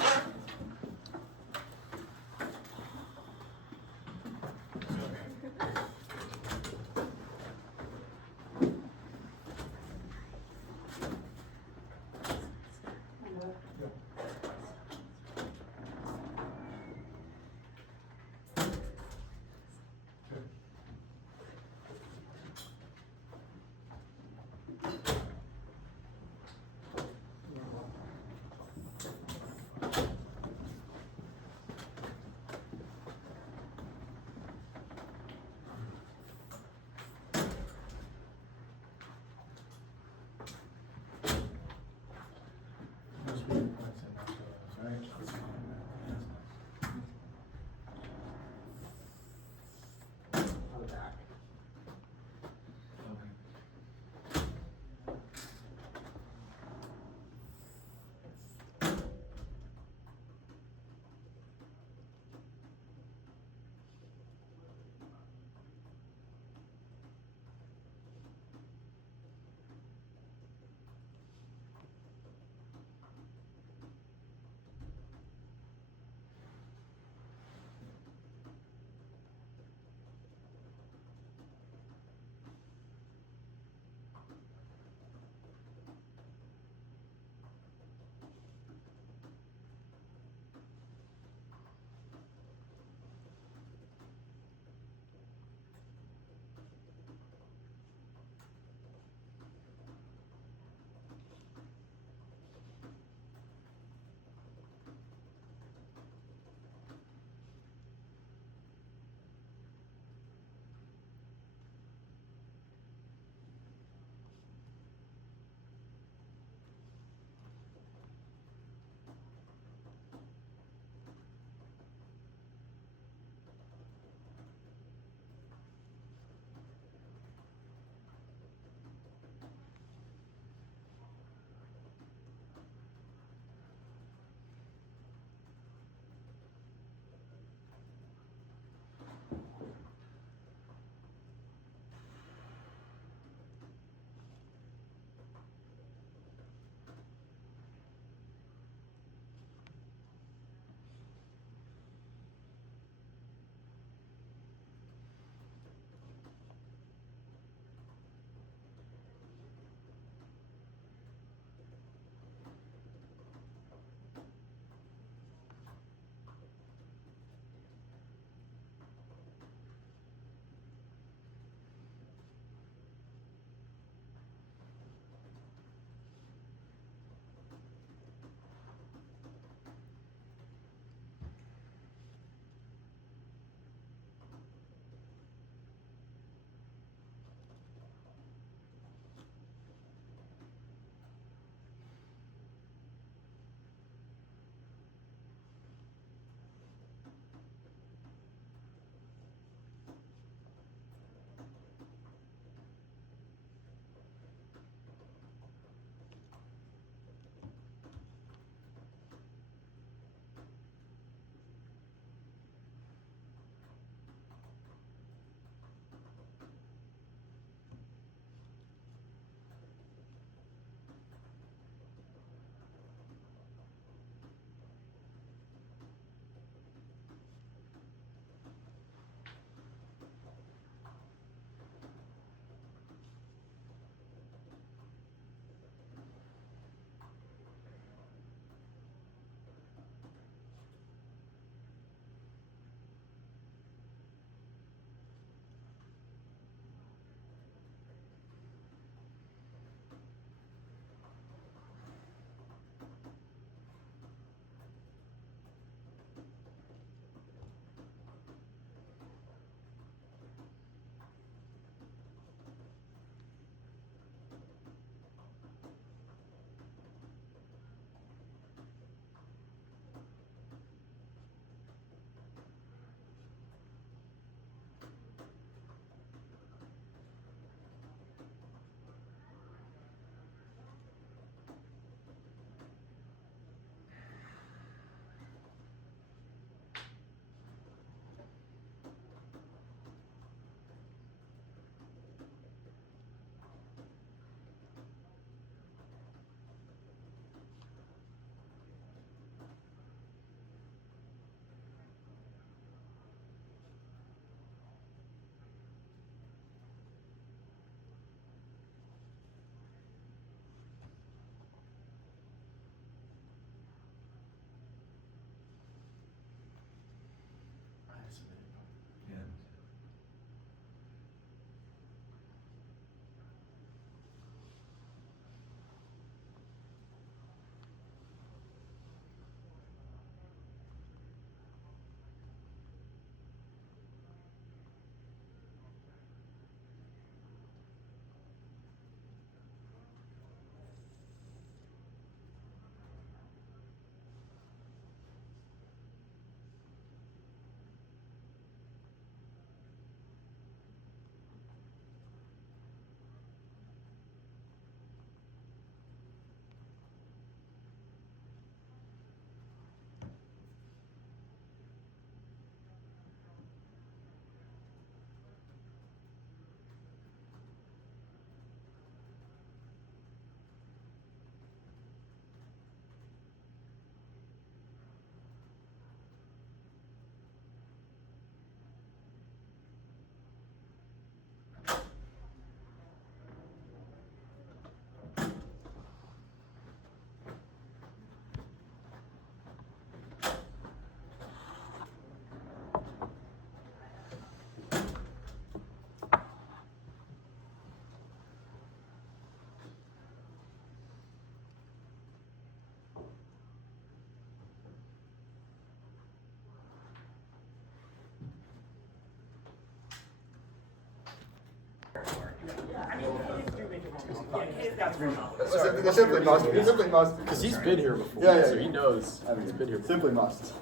They simply must. They simply must. Because he's been here before, Yeah, yeah, so yeah. he knows. He's been here before. Simply must.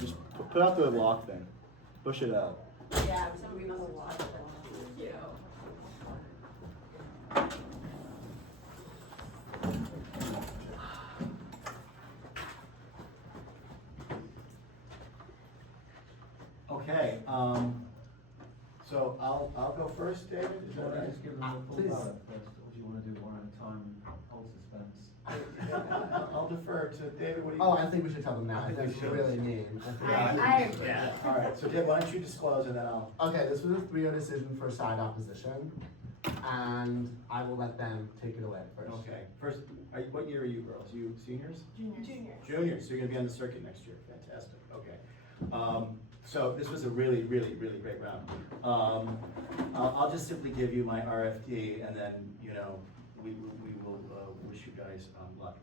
Just put out the lock thing. Push it out. Yeah, we must have watched it. You know. Okay, so I'll go first, David, is that right? Just give them the full Please. ballot first, or do you want to do one at a time and hold suspense? I'll defer to David, what do you? Oh, I think we should tell them now. I think That's we should. really mean. I agree. Yeah, all right, so Dave, why don't you disclose and then I'll. Okay, this was a 3-0 decision for side opposition, and I will let them take it away first. Okay, first, what year are you girls? You seniors? Junior. Juniors, so you're gonna be on the circuit next year, fantastic, okay. So this was a really, really, really great round. I'll just simply give you my RFD and then, you know, we will wish you guys luck.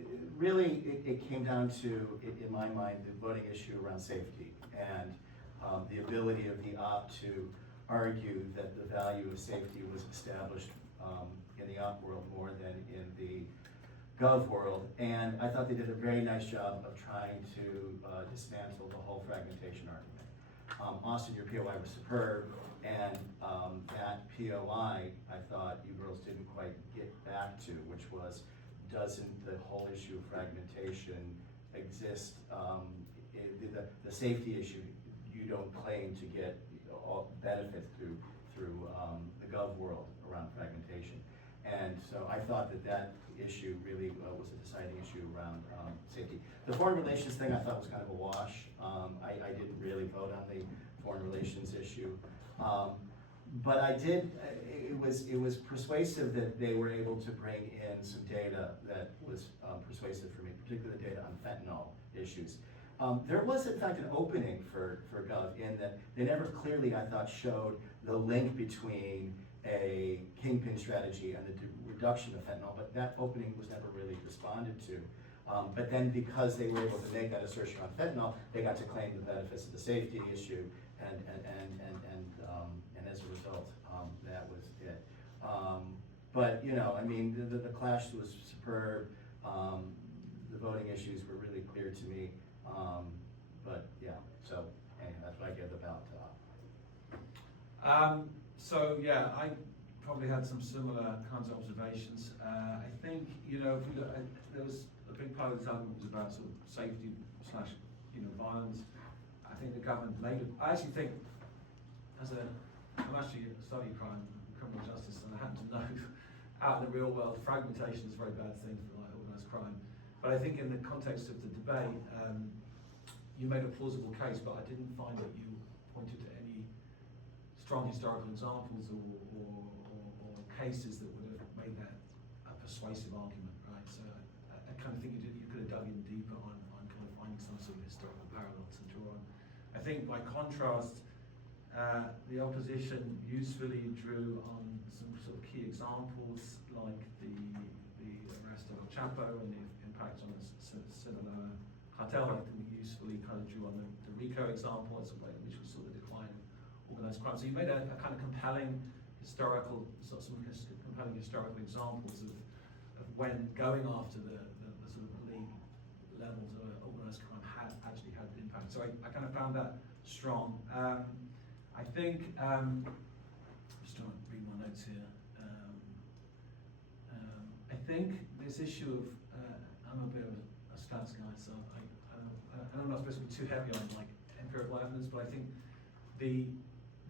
It came down to, in my mind, the voting issue around safety and the ability of the op to argue that the value of safety was established in the op world more than in the gov world, and I thought they did a very nice job of trying to dismantle the whole fragmentation argument. Austin, your POI was superb, and that POI, I thought you girls didn't quite get back to, which was, doesn't the whole issue of fragmentation exist? The safety issue, you don't claim to get all benefits through the gov world around fragmentation. And so I thought that issue really was a deciding issue around safety. The foreign relations thing I thought was kind of a wash. I didn't really vote on the foreign relations issue. But I did, it was persuasive that they were able to bring in some data that was persuasive for me, particularly the data on fentanyl issues. There was in fact an opening for Gov in that they never clearly, I thought, showed the link between a kingpin strategy and the reduction of fentanyl, but that opening was never really responded to. But then because they were able to make that assertion on fentanyl, they got to claim the benefits of the safety issue, and as a result, that was it. But you know, I mean, the clash was superb. The voting issues were really clear to me. But yeah, so anyway, that's what I give the ballot to. So yeah, I probably had some similar kinds of observations. I think, you know, if we look at, there was a big part of this argument was about sort of safety / violence. I think the government I actually think, I'm actually studying crime, criminal justice, and I happen to know out in the real world, fragmentation is a very bad thing for like organised crime. But I think in the context of the debate, you made a plausible case, but I didn't find that you pointed to any strong historical examples or cases that would have made that a persuasive argument, right? So I kind of think you could have dug in deeper on kind of finding some sort of historical parallel to draw on. I think by contrast, the opposition usefully drew on some sort of key examples like the arrest of El Chapo and the impact on the Sinaloa cartel. I think usefully kind of drew on the RICO example as a way in which we saw the decline of organized crime. So you made a kind of compelling historical, compelling historical examples of when going after the sort of elite levels of organized crime actually had an impact. So I kind of found that strong. I think, just trying to read my notes here. I think this issue of, I'm a bit of a stats guy, so I'm not supposed to be too heavy on like empirical evidence, but I think the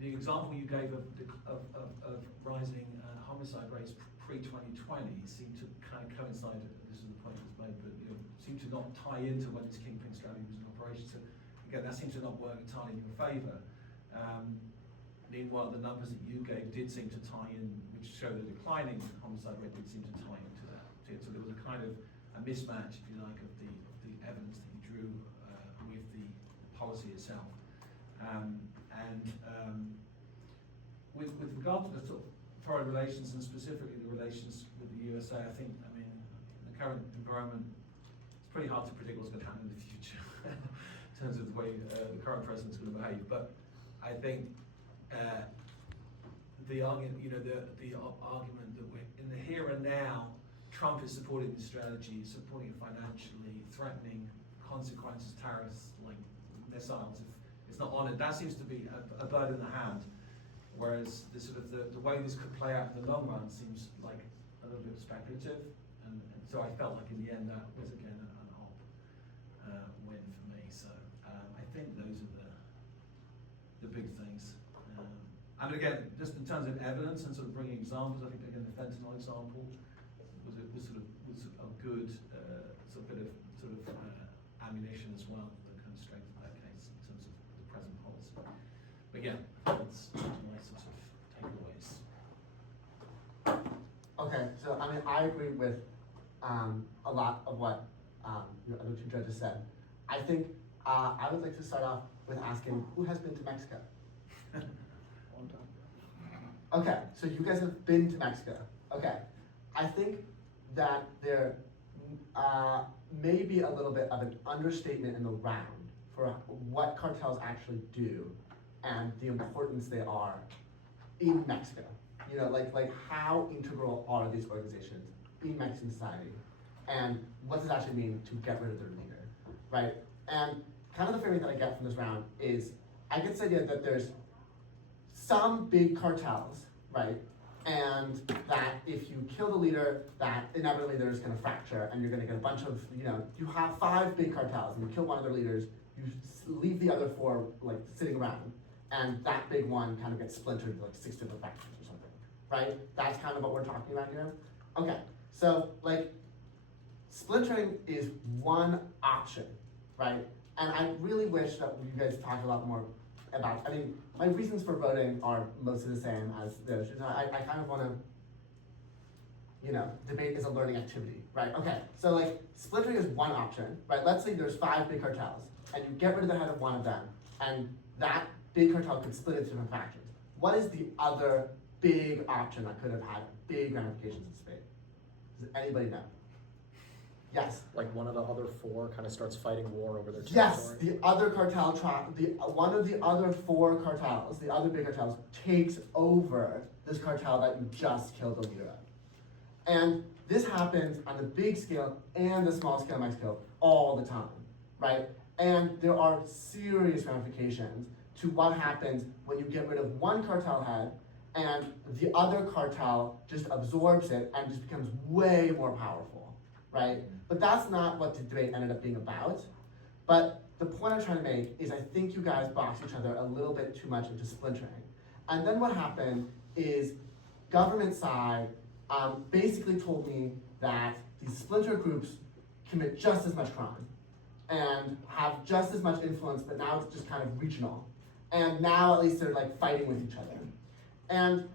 example you gave of rising homicide rates pre-2020 seemed to kind of coincide, this is the point that was made, but you know, seemed to not tie into when this kingpin strategy was in operation. So again, that seems to not work entirely in your favour. Meanwhile, the numbers that you gave did seem to tie in, which show the declining homicide rate did seem to tie into that. So there was a kind of a mismatch, if you like, of the evidence that you drew with the policy itself. With regard to the sort of foreign relations and specifically the relations with the USA, I mean, the current environment is pretty hard to predict what's going to happen in the future in terms of the way the current president's going to behave. But I think the argument, the argument that we're in the here and now, Trump is supporting the strategy, supporting it financially, threatening consequences, tariffs, like missiles, if it's not honored. That seems to be a bird in the hand. Whereas the sort of the way this could play out in the long run seems like a little bit speculative, and so I felt like in the end that was again an op win for me. So I think those are the big things. And again, just in terms of evidence and sort of bringing examples, I think again the fentanyl example was a good sort of bit of ammunition as well that kind of strengthened that case in terms of the present policy. But yeah, that's my sort of takeaways. Okay, so I mean, I agree with a lot of what your other two judges said. I think I would like to start off with asking, who has been to Mexico? Okay, so you guys have been to Mexico. Okay, I think that there may be a little bit of an understatement in the round for what cartels actually do and the importance they are in Mexico. You know, like how integral are these organizations in Mexican society, and what does it actually mean to get rid of their leader, right? And kind of the framing that I get from this round is, I get this idea that there's some big cartels, right? And that if you kill the leader, that inevitably there's gonna fracture, and you're gonna get a bunch of, you have 5 big cartels, and you kill one of their leaders, you leave the other 4 like sitting around, and that big one kind of gets splintered into like 6 different factions or something, right? That's kind of what we're talking about here. Okay, so like, splintering is one option, right? And I really wish that you guys talked a lot more about, I mean, my reasons for voting are mostly the same as theirs. I kind of wanna, debate is a learning activity, right? Okay, so like, splintering is one option, right? Let's say there's 5 big cartels, and you get rid of the head of one of them, and that big cartel could split into different factions. What is the other big option that could have had big ramifications in Spain? Does anybody know? Yes. Like one of the other 4 kind of starts fighting war over their Yes, territory. the other cartel, one of the other 4 cartels, the other big cartels, takes over this cartel that you just killed the leader of. And this happens on the big scale and the small scale Mexico all the time, right? And there are serious ramifications to what happens when you get rid of one cartel head and the other cartel just absorbs it and just becomes way more powerful, right? But that's not what the debate ended up being about. But the point I'm trying to make is I think you guys box each other a little bit too much into splintering. And then what happened is government side basically told me that these splinter groups commit just as much crime and have just as much influence, but now it's just kind of regional. And now at least they're like fighting with each other. And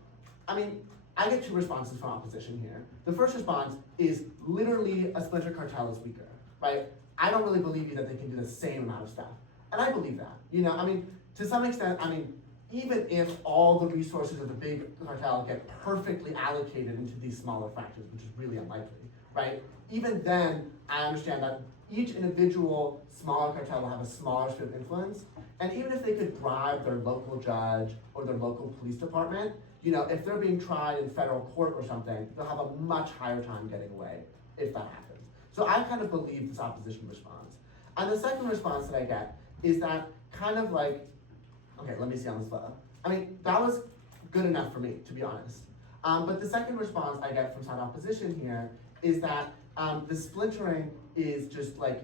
I mean, I get 2 responses from opposition here. The first response is literally a splinter cartel is weaker, right? I don't really believe you that they can do the same amount of stuff. And I believe that, I mean, to some extent, I mean, even if all the resources of the big cartel get perfectly allocated into these smaller factions, which is really unlikely, right? Even then, I understand that each individual smaller cartel will have a smaller sphere of influence. And even if they could bribe their local judge or their local police department, if they're being tried in federal court or something, they'll have a much higher time getting away if that happens. So I kind of believe this opposition response. And the second response that I get is that kind of like, okay, let me see on the spot. I mean, that was good enough for me, to be honest. But the second response I get from side opposition here is that the splintering is just like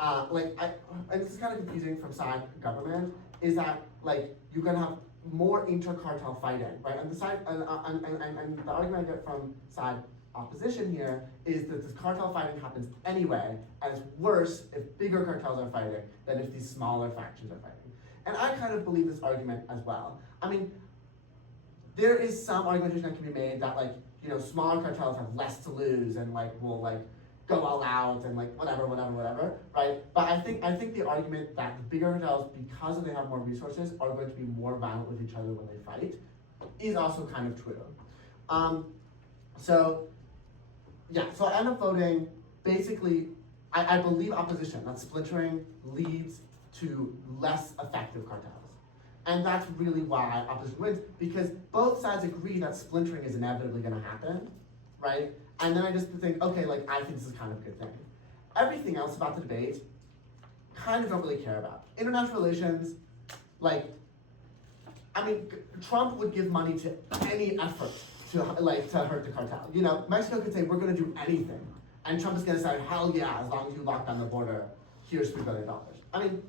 and this is kind of confusing from side government, is that like you're gonna have more inter-cartel fighting, right? And the side and the argument I get from side opposition here is that this cartel fighting happens anyway, and it's worse if bigger cartels are fighting than if these smaller factions are fighting. And I kind of believe this argument as well. I mean, there is some argumentation that can be made that like, smaller cartels have less to lose and like will like go all out and like whatever, right? But I think the argument that the bigger cartels, because they have more resources, are going to be more violent with each other when they fight is also kind of true. So I end up voting basically I believe opposition, that splintering leads to less effective cartels. And that's really why opposition wins, because both sides agree that splintering is inevitably gonna happen, right? And then I just think, okay, like, I think this is kind of a good thing. Everything else about the debate, kind of don't really care about. International relations, like, I mean, Trump would give money to any effort to hurt the cartel. You know, Mexico could say, we're gonna do anything. And Trump is gonna say, hell yeah, as long as you lock down the border, here's $3 billion. I mean,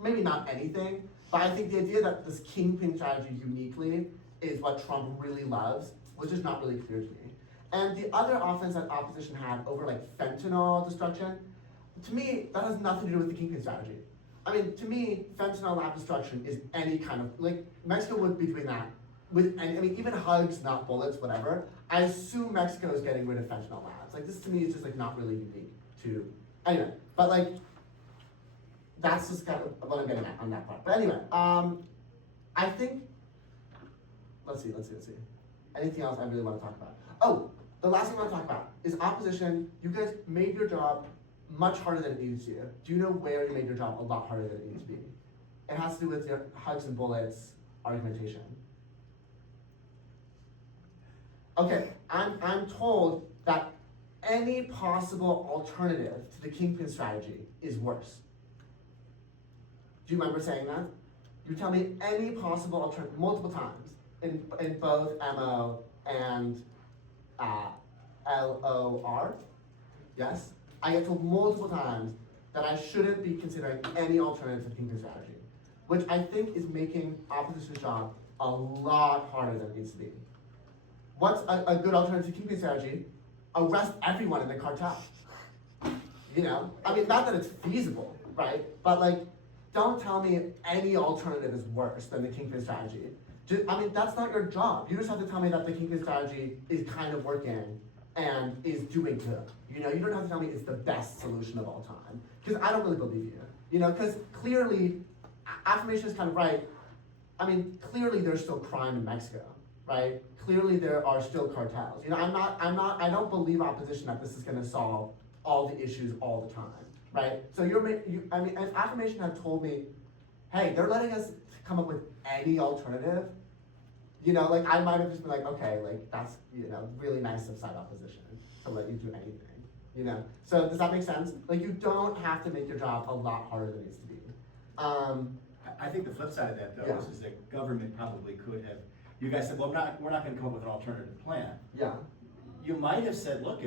maybe not anything, but I think the idea that this kingpin strategy uniquely is what Trump really loves, was just not really clear to me. And the other offense that opposition had over like fentanyl destruction, to me, that has nothing to do with the kingpin strategy. I mean, to me, fentanyl lab destruction is any kind of, like, Mexico would be doing that with, I mean, even hugs, not bullets, whatever. I assume Mexico is getting rid of fentanyl labs. Like, this to me is just like not really unique to, anyway, but like, that's just kind of what I'm getting at on that part. But anyway, I think, let's see. Anything else I really want to talk about? Oh, the last thing I want to talk about is opposition. You guys made your job much harder than it needed to. Do you know where you made your job a lot harder than it needed to be? It has to do with your hugs and bullets argumentation. Okay, I'm told that any possible alternative to the kingpin strategy is worse. Do you remember saying that? You tell me any possible alternative, multiple times, in both MO and LOR, yes? I get told multiple times that I shouldn't be considering any alternative to the kingpin strategy, which I think is making opposition's job a lot harder than it needs to be. What's a good alternative to kingpin strategy? Arrest everyone in the cartel. You know, I mean, not that it's feasible, right? But like, don't tell me any alternative is worse than the kingpin strategy. I mean, that's not your job. You just have to tell me that the kingpin strategy is kind of working and is doing good. You know, you don't have to tell me it's the best solution of all time. Because I don't really believe you. You know, because clearly, affirmation is kind of right. I mean, clearly there's still crime in Mexico, right? Clearly there are still cartels. You know, I don't believe opposition that this is gonna solve all the issues all the time, right? So I mean, if affirmation had told me, hey, they're letting us come up with any alternative, you know, like I might have just been like, okay, like that's, you know, really nice of side opposition to let you do anything, you know? So does that make sense? Like you don't have to make your job a lot harder than it needs to be. I think the flip side of that though is that government probably could have, you guys said, well, we're not gonna come up with an alternative plan. Yeah. You might have said, look,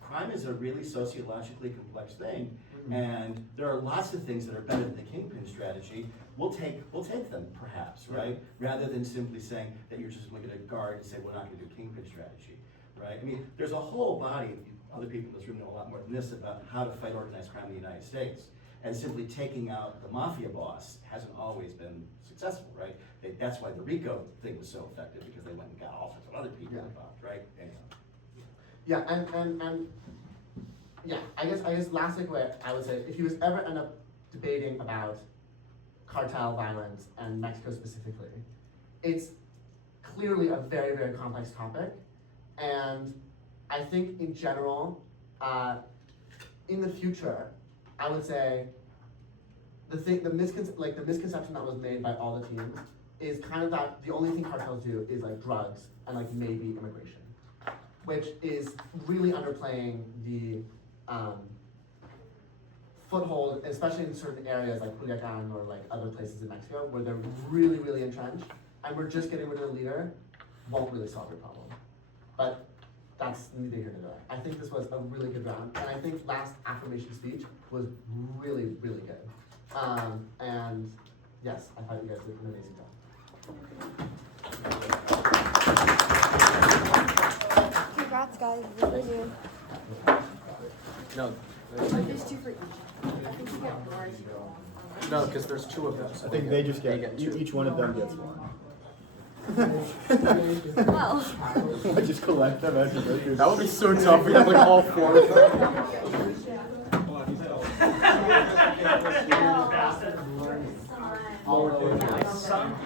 crime is a really sociologically complex thing, and there are lots of things that are better than the kingpin strategy. We'll take them, perhaps, right? Rather than simply saying that you're just looking at guard and say, we're not gonna do kingpin strategy, right? I mean, there's a whole body of other people in this room know a lot more than this about how to fight organized crime in the United States. And simply taking out the mafia boss hasn't always been successful, right? That's why the RICO thing was so effective, because they went and got all sorts of other people involved, right? Anyway. Yeah, and yeah, I guess last thing I would say, if you ever end up debating about cartel violence and Mexico specifically, it's clearly a very, very complex topic. And I think in general, in the future, I would say the misconception that was made by all the teams is kind of that the only thing cartels do is like drugs and like maybe immigration, which is really underplaying the foothold, especially in certain areas like Culiacan or like other places in Mexico where they're really, really entrenched, and we're just getting rid of the leader won't really solve your problem. But that's neither here nor there. I think this was a really good round, and I think last affirmation speech was really, really good. And yes, I thought you guys did an amazing job. Congrats, guys. Really do. No, There's two for each. I think you get more. no, because there's two of them. So I think they just they get, two. each one of them gets one. Well. I just collect them as you go through. That would be so tough. We have like all four of them.